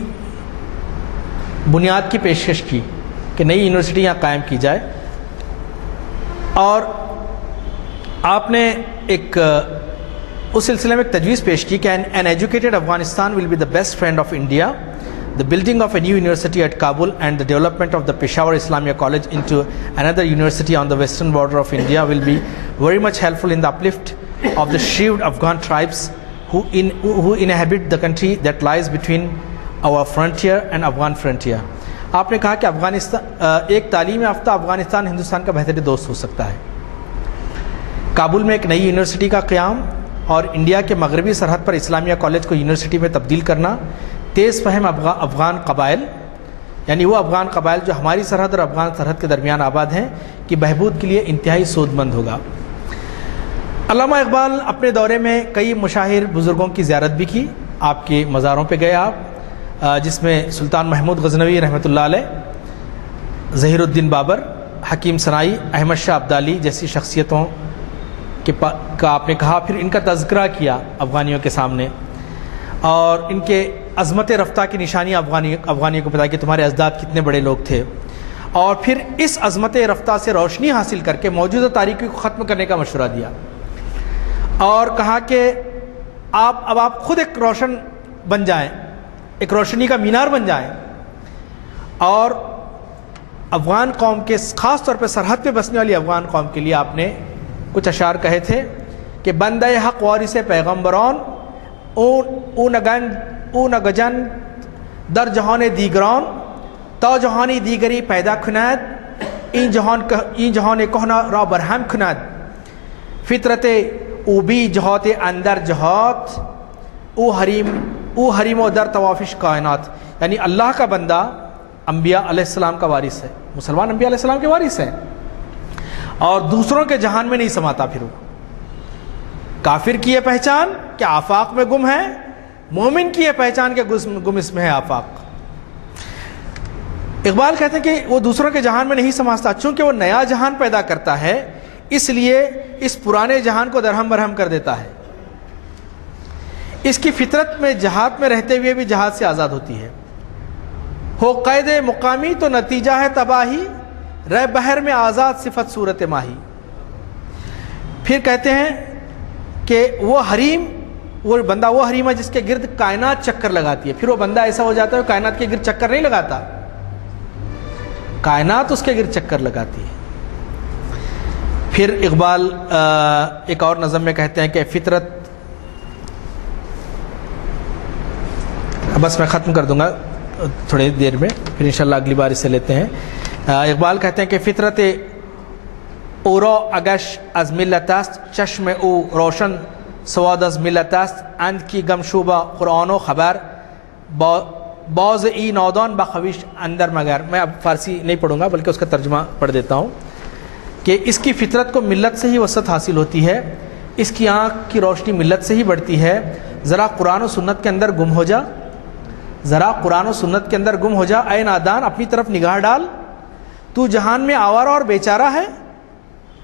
بنیاد کی پیشکش کی کہ نئی یونیورسٹی یہاں قائم کی جائے، اور آپ نے ایک اس سلسلے میں ایک تجویز پیش کی کہ an educated Afghanistan will be the best friend of India, the building of a new university at Kabul and the development of the Peshawar Islamia College into another university on the western border of India will be very much helpful in the uplift of the shrewd Afghan tribes who inhabit the country that lies between our frontier and Afghan frontier۔ آپ نے کہا کہ افغانستان ایک تعلیم یافتہ افغانستان ہندوستان کا بہترین دوست ہو سکتا ہے۔ کابل میں ایک نئی یونیورسٹی کا قیام اور انڈیا کے مغربی سرحد پر اسلامیہ کالج کو یونیورسٹی میں تبدیل کرنا تیز فہم افغان قبائل، یعنی وہ افغان قبائل جو ہماری سرحد اور افغان سرحد کے درمیان آباد ہیں، کی بہبود کے لیے انتہائی سود مند ہوگا۔ علامہ اقبال اپنے دورے میں کئی مشاہیر بزرگوں کی زیارت بھی کی، آپ کے مزاروں پہ گئے آپ، جس میں سلطان محمود غزنوی رحمۃ اللہ علیہ، ظہیر الدین بابر، حکیم سنائی، احمد شاہ ابدالی جیسی شخصیتوں کا آپ نے کہا، پھر ان کا تذکرہ کیا افغانیوں کے سامنے، اور ان کے عظمت رفتہ کی نشانی افغانیوں کو بتایا کہ تمہارے اجداد کتنے بڑے لوگ تھے، اور پھر اس عظمت رفتہ سے روشنی حاصل کر کے موجودہ تاریکی کو ختم کرنے کا مشورہ دیا، اور کہا کہ آپ خود ایک روشن بن جائیں، ایک روشنی کا مینار بن جائیں، اور افغان قوم کے خاص طور پہ سرحد پہ بسنے والی افغان قوم کے لیے آپ نے کچھ اشعار کہے تھے کہ بندہ حق وارث پیغمبران او نگجن در جہان دیگران تا جہانی دیگری پیدا کند این جهان کهنه را برهم کند فطرت او بی جهات اندر جهات او حریم و در توافش کائنات. یعنی اللہ کا بندہ انبیاء علیہ السلام کا وارث ہے، مسلمان انبیاء علیہ السلام کے وارث ہیں، اور دوسروں کے جہان میں نہیں سماتا پھر وہ. کافر کی یہ پہچان کہ آفاق میں گم ہے، مومن کی یہ پہچان کہ گم اس میں ہے آفاق. اقبال کہتے ہیں کہ وہ دوسروں کے جہان میں نہیں سماتا، چونکہ وہ نیا جہان پیدا کرتا ہے اس لیے اس پرانے جہان کو درہم برہم کر دیتا ہے. اس کی فطرت میں جہاد میں رہتے ہوئے بھی جہاد سے آزاد ہوتی ہے. ہو قید مقامی تو نتیجہ ہے تباہی، رہ بحر میں آزاد صفت صورت ماہی. پھر کہتے ہیں کہ وہ حریم، وہ بندہ وہ حریم ہے جس کے گرد کائنات چکر لگاتی ہے. پھر وہ بندہ ایسا ہو جاتا ہے کائنات کے گرد چکر نہیں لگاتا، کائنات اس کے گرد چکر لگاتی ہے. پھر اقبال ایک اور نظم میں کہتے ہیں کہ فطرت، بس میں ختم کر دوں گا تھوڑی دیر میں، پھر انشاءاللہ اگلی بار اسے لیتے ہیں. اقبال کہتے ہیں کہ فطرت او را اگش از ملت است، چشم او روشن سواد از ملت است، اند کی گمشوبہ قرآن و خبر باز ای نادان بخویش اندر مگر. میں اب فارسی نہیں پڑھوں گا بلکہ اس کا ترجمہ پڑھ دیتا ہوں کہ اس کی فطرت کو ملت سے ہی وسعت حاصل ہوتی ہے، اس کی آنکھ کی روشنی ملت سے ہی بڑھتی ہے. ذرا قرآن و سنت کے اندر گم ہو جا، ذرا قرآن و سنت کے اندر گم ہو جا، اے نادان اپنی طرف نگاہ ڈال. تو جہان میں آوارہ اور بیچارہ ہے،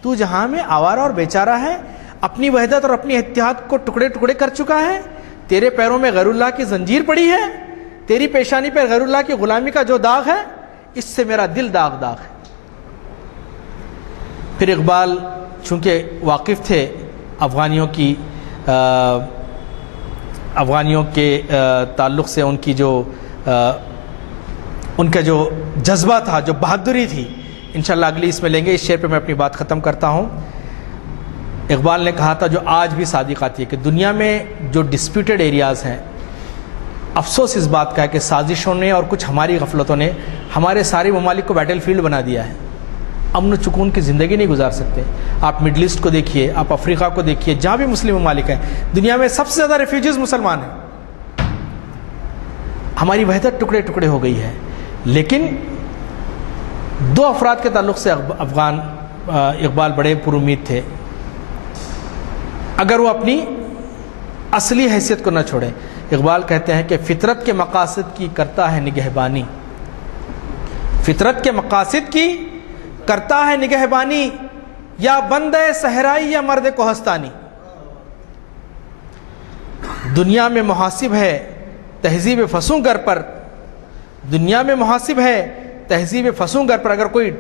تو جہان میں آوارہ اور بیچارہ ہے، اپنی وحدت اور اپنی اتحاد کو ٹکڑے ٹکڑے کر چکا ہے. تیرے پیروں میں غیر اللہ کی زنجیر پڑی ہے، تیری پیشانی پر غیر اللہ کی غلامی کا جو داغ ہے اس سے میرا دل داغ داغ ہے. پھر اقبال چونکہ واقف تھے افغانیوں کے تعلق سے، ان کی جو ان کا جو جذبہ تھا، جو بہادری تھی، انشاءاللہ اگلی اس میں لیں گے. اس شعر پہ میں اپنی بات ختم کرتا ہوں. اقبال نے کہا تھا جو آج بھی صادق آتی ہے کہ دنیا میں جو ڈسپیوٹڈ ایریاز ہیں، افسوس اس بات کا ہے کہ سازشوں نے اور کچھ ہماری غفلتوں نے ہمارے سارے ممالک کو بیٹل فیلڈ بنا دیا ہے. امن و سکون کی زندگی نہیں گزار سکتے. آپ مڈل ایسٹ کو دیکھیے، آپ افریقہ کو دیکھیے، جہاں بھی مسلم ممالک ہیں، دنیا میں سب سے زیادہ ریفیوجیز مسلمان ہیں. ہماری وحدت ٹکڑے ٹکڑے ہو گئی ہے. لیکن دو افراد کے تعلق سے اقبال بڑے پر امید تھے، اگر وہ اپنی اصلی حیثیت کو نہ چھوڑیں. اقبال کہتے ہیں کہ فطرت کے مقاصد کی کرتا ہے نگہبانی، فطرت کے مقاصد کی کرتا ہے نگہبانی، یا بندے صحرائی یا مرد کوہستانی. دنیا میں محاسب ہے تہذیب فسوں گر پر، دنیا میں محاسب ہے تہذیب فسوں گر پر. اگر کوئی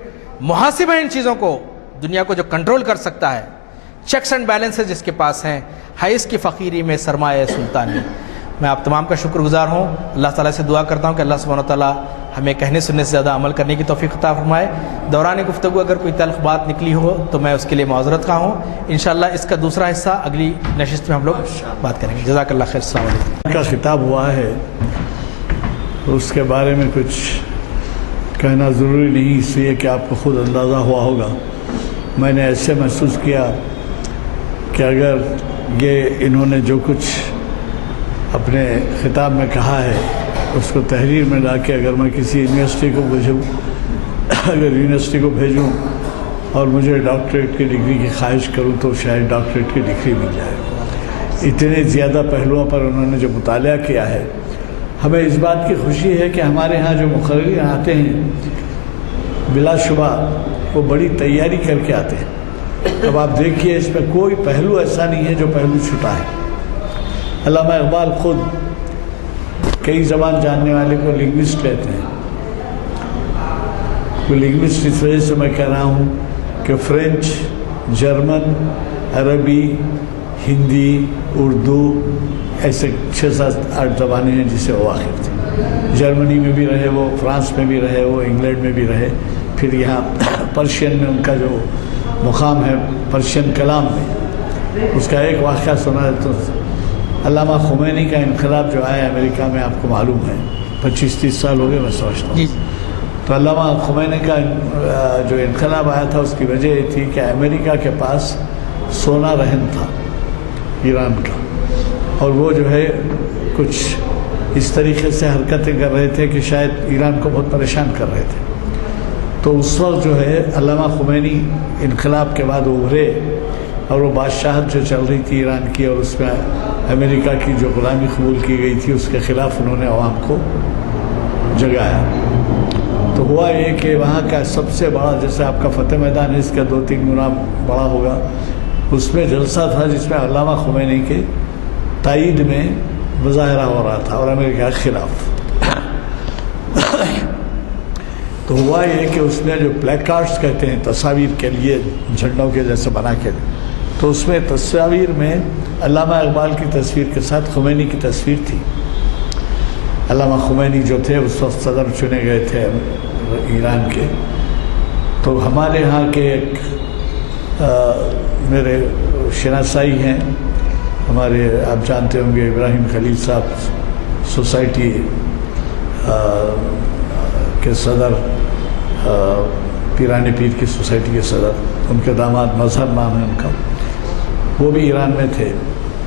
محاسب ہے ان چیزوں کو، دنیا کو جو کنٹرول کر سکتا ہے، چیکس اینڈ بیلنسز جس کے پاس ہیں، ہے اس کی فقیری میں سرمایہ سلطانی. میں آپ تمام کا شکر گزار ہوں. اللہ تعالیٰ سے دعا کرتا ہوں کہ اللہ سبحانہ وتعالیٰ ہمیں کہنے سننے سے زیادہ عمل کرنے کی توفیق عطا فرمائے. دوران گفتگو اگر کوئی تلخ بات نکلی ہو تو میں اس کے لیے معذرت خواہ ہوں. انشاءاللہ اس کا دوسرا حصہ اگلی نشست میں ہم لوگ بات کریں گے. جزاک اللہ خیر. السلام علیکم. کا خطاب ہوا ہے اس کے بارے میں کچھ کہنا ضروری نہیں، اس لیے کہ آپ کو خود اندازہ ہوا ہوگا. میں نے ایسے محسوس کیا کہ اگر یہ انہوں نے جو کچھ اپنے خطاب میں کہا ہے اس کو تحریر میں لا کے اگر میں کسی یونیورسٹی کو اگر یونیورسٹی کو بھیجوں اور مجھے ڈاکٹریٹ کی ڈگری کی خواہش کروں تو شاید ڈاکٹریٹ کی ڈگری مل جائے. اتنے زیادہ پہلوؤں پر انہوں نے جو مطالعہ کیا ہے. ہمیں اس بات کی خوشی ہے کہ ہمارے ہاں جو مقررین آتے ہیں بلا شبہ وہ بڑی تیاری کر کے آتے ہیں. اب آپ دیکھیے اس میں کوئی پہلو ایسا نہیں ہے جو پہلو چھٹا ہے. علامہ اقبال خود کئی زبان جاننے والے کو لنگوسٹ کہتے ہیں. کوئی لنگوسٹ اس وجہ سے میں کہہ رہا ہوں کہ فرینچ، جرمن، عربی، ہندی، اردو ایسے 6-7-8 زبانیں ہیں جسے وہ واقف تھے. جرمنی میں بھی رہے وہ، فرانس میں بھی رہے وہ، انگلینڈ میں بھی رہے. پھر یہاں پرشین میں ان کا جو مقام ہے پرشین کلام میں، اس کا ایک واقعہ سنا ہے. تو علامہ خمینی کا انقلاب جو آیا امریکہ میں آپ کو معلوم ہے 25-30 سال ہو گئے میں سمجھتا ہوں. تو علامہ خمینی کا جو انقلاب آیا تھا اس کی وجہ یہ تھی کہ امریکہ کے پاس سونا رہن تھا ایران کا، اور وہ جو ہے کچھ اس طریقے سے حرکتیں کر رہے تھے کہ شاید ایران کو بہت پریشان کر رہے تھے. تو اس وقت جو ہے علامہ خمینی انقلاب کے بعد ابھرے اور وہ بادشاہت جو چل رہی تھی ایران کی اور اس میں امریکہ کی جو غلامی قبول کی گئی تھی اس کے خلاف انہوں نے عوام کو جگایا. تو ہوا یہ کہ وہاں کا سب سے بڑا، جیسے آپ کا فتح میدان ہے اس کا 2-3 گنا بڑا ہوگا، اس میں جلسہ تھا جس میں علامہ خمینی کے تائید میں مظاہرہ ہو رہا تھا اور امریکہ کے خلاف. تو ہوا یہ کہ اس میں جو پلیک کارڈز کہتے ہیں تصاویر کے لیے جھنڈوں کے جیسے بنا کے، تو اس میں تصاویر میں علامہ اقبال کی تصویر کے ساتھ خمینی کی تصویر تھی. علامہ خمینی جو تھے اس وقت صدر چنے گئے تھے ایران کے. تو ہمارے ہاں کے ایک میرے شناسائی ہیں، ہمارے آپ جانتے ہوں گے ابراہیم خلیل صاحب سوسائٹی کے صدر، پیرانی پیر کی سوسائٹی کے صدر، ان کے داماد مظہر نام ہے ان کا، وہ بھی ایران میں تھے.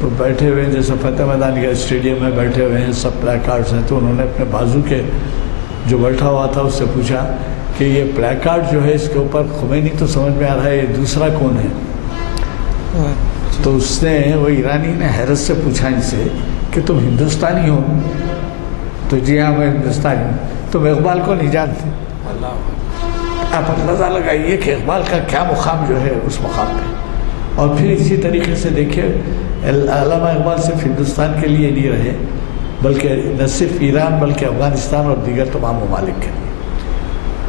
تو بیٹھے ہوئے جیسے فتح میدان کے اسٹیڈیم میں بیٹھے ہوئے ہیں، سب پلیک کارڈز ہیں. تو انہوں نے اپنے بازو کے جو بیٹھا ہوا تھا اس سے پوچھا کہ یہ پلیک کارڈ جو ہے اس کے اوپر خمینی تو سمجھ میں آ رہا ہے، یہ دوسرا کون ہے؟ تو اس نے، وہ ایرانی نے حیرت سے پوچھا ان سے کہ تم ہندوستانی ہو؟ تو جی ہاں میں ہندوستانی ہوں. تم اقبال کو نہیں جانتے؟ آپ اندازہ لگائیے کہ اقبال کا کیا مقام جو ہے اس مقام پہ. اور پھر اسی طریقے سے دیکھیں علامہ اقبال صرف ہندوستان کے لیے نہیں رہے بلکہ نہ صرف ایران بلکہ افغانستان اور دیگر تمام ممالک کے لیے.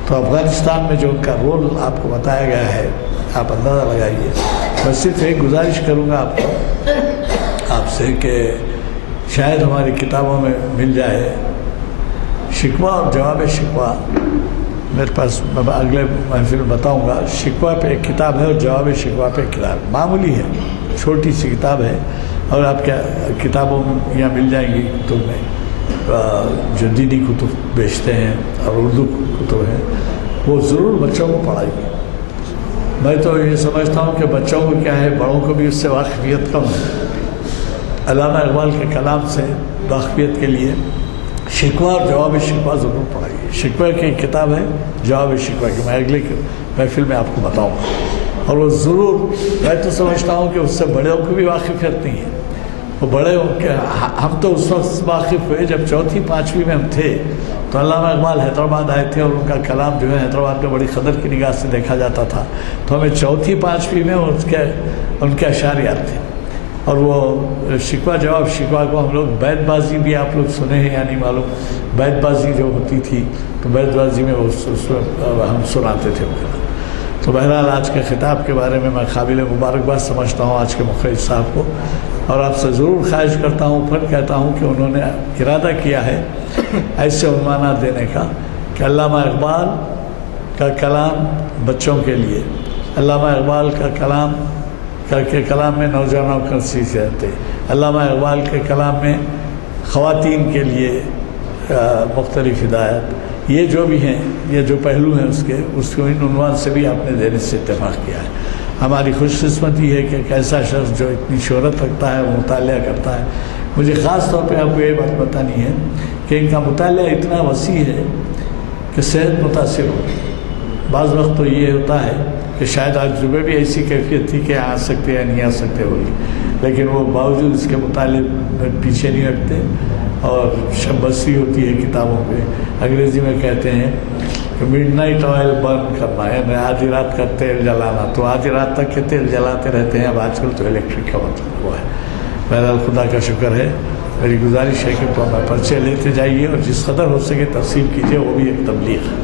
تو افغانستان میں جو ان کا رول آپ کو بتایا گیا ہے آپ اندازہ لگائیے. میں صرف ایک گزارش کروں گا آپ سے کہ شاید ہماری کتابوں میں مل جائے شکوہ اور جواب شکوہ میرے پاس میں اگلے محفل میں بتاؤں گا. شکوہ پہ ایک کتاب ہے اور جواب شکوہ پہ ایک کتاب, معمولی ہے, چھوٹی سی کتاب ہے, اور آپ کیا کتابوں یہاں مل جائیں گی کتب میں, جو دینی کتب بیچتے ہیں اور اردو کتب ہیں, وہ ضرور بچوں کو پڑھائیے. میں تو یہ سمجھتا ہوں کہ بچوں کو کیا ہے, بڑوں کو بھی اس سے واقفیت کم ہے. علامہ اقبال کے کلام سے واقفیت کے لیے شکوہ اور جواب شکوہ ضرور پڑھائیے. شکوہ کی ایک کتاب ہے, جواب شکوہ کی میں اگلے محفل میں آپ کو بتاؤں گا. اور وہ ضرور, میں تو سمجھتا ہوں کہ اس سے بڑوں کو بھی واقفیت نہیں ہے. وہ بڑے ہم تو اس وقت واقف ہوئے جب چوتھی پانچویں میں ہم تھے, تو علامہ اقبال حیدرآباد آئے تھے, اور ان کا کلام جو ہے حیدرآباد میں بڑی قدر کی نگاہ سے دیکھا جاتا تھا. تو ہمیں چوتھی پانچویں میں ان کے اشعریات تھے. اور وہ شکوہ جواب شکوہ کو ہم لوگ بیت بازی بھی آپ لوگ سنے ہیں, یعنی معلوم بیت بازی جو ہوتی تھی, تو بیت بازی میں ہم سناتے تھے وہ کلام. تو بہرحال آج کے خطاب کے بارے میں قابل مبارکباد سمجھتا ہوں آج کے مخرج صاحب کو, اور آپ سے ضرور خواہش کرتا ہوں, پھر کہتا ہوں کہ انہوں نے ارادہ کیا ہے ایسے عنوانات دینے کا کہ علامہ اقبال کا کلام بچوں کے لیے, علامہ اقبال کا کلام میں نوجوانوں کا نصیحتیں, علامہ اقبال کے کلام میں خواتین کے لیے مختلف ہدایت, یہ جو بھی ہیں, یہ جو پہلو ہیں اس کو ان عنوان سے بھی آپ نے دینے سے اتفاق کیا ہے. ہماری خوش قسمتی ہے کہ ایک ایسا شخص جو اتنی شہرت رکھتا ہے, وہ مطالعہ کرتا ہے. مجھے خاص طور پہ آپ کو یہ بات بتانی ہے کہ ان کا مطالعہ اتنا وسیع ہے کہ صحت متاثر ہو. بعض وقت تو یہ ہوتا ہے کہ شاید آج صبح بھی ایسی کیفیت تھی کہ آ سکتے یا نہیں آ سکتے ہوگی, لیکن وہ باوجود اس کے مطالعے میں پیچھے نہیں رکھتے, اور شب بسری ہوتی ہے کتابوں پہ. انگریزی میں کہتے ہیں کہ مڈ نائٹ آئل برن کرنا, یعنی آدھی رات کا تیل جلانا. تو آدھی رات تک کے تیل جلاتے رہتے ہیں. اب آج کل تو الیکٹرک کا مطلب ہوا ہے. بہرحال خدا کا شکر ہے. میری گزارش ہے کہ تو میں پرچے لیتے جائیے, اور جس قدر ہو سکے تفصیل کیجیے, وہ بھی ایک تبلیغ ہے.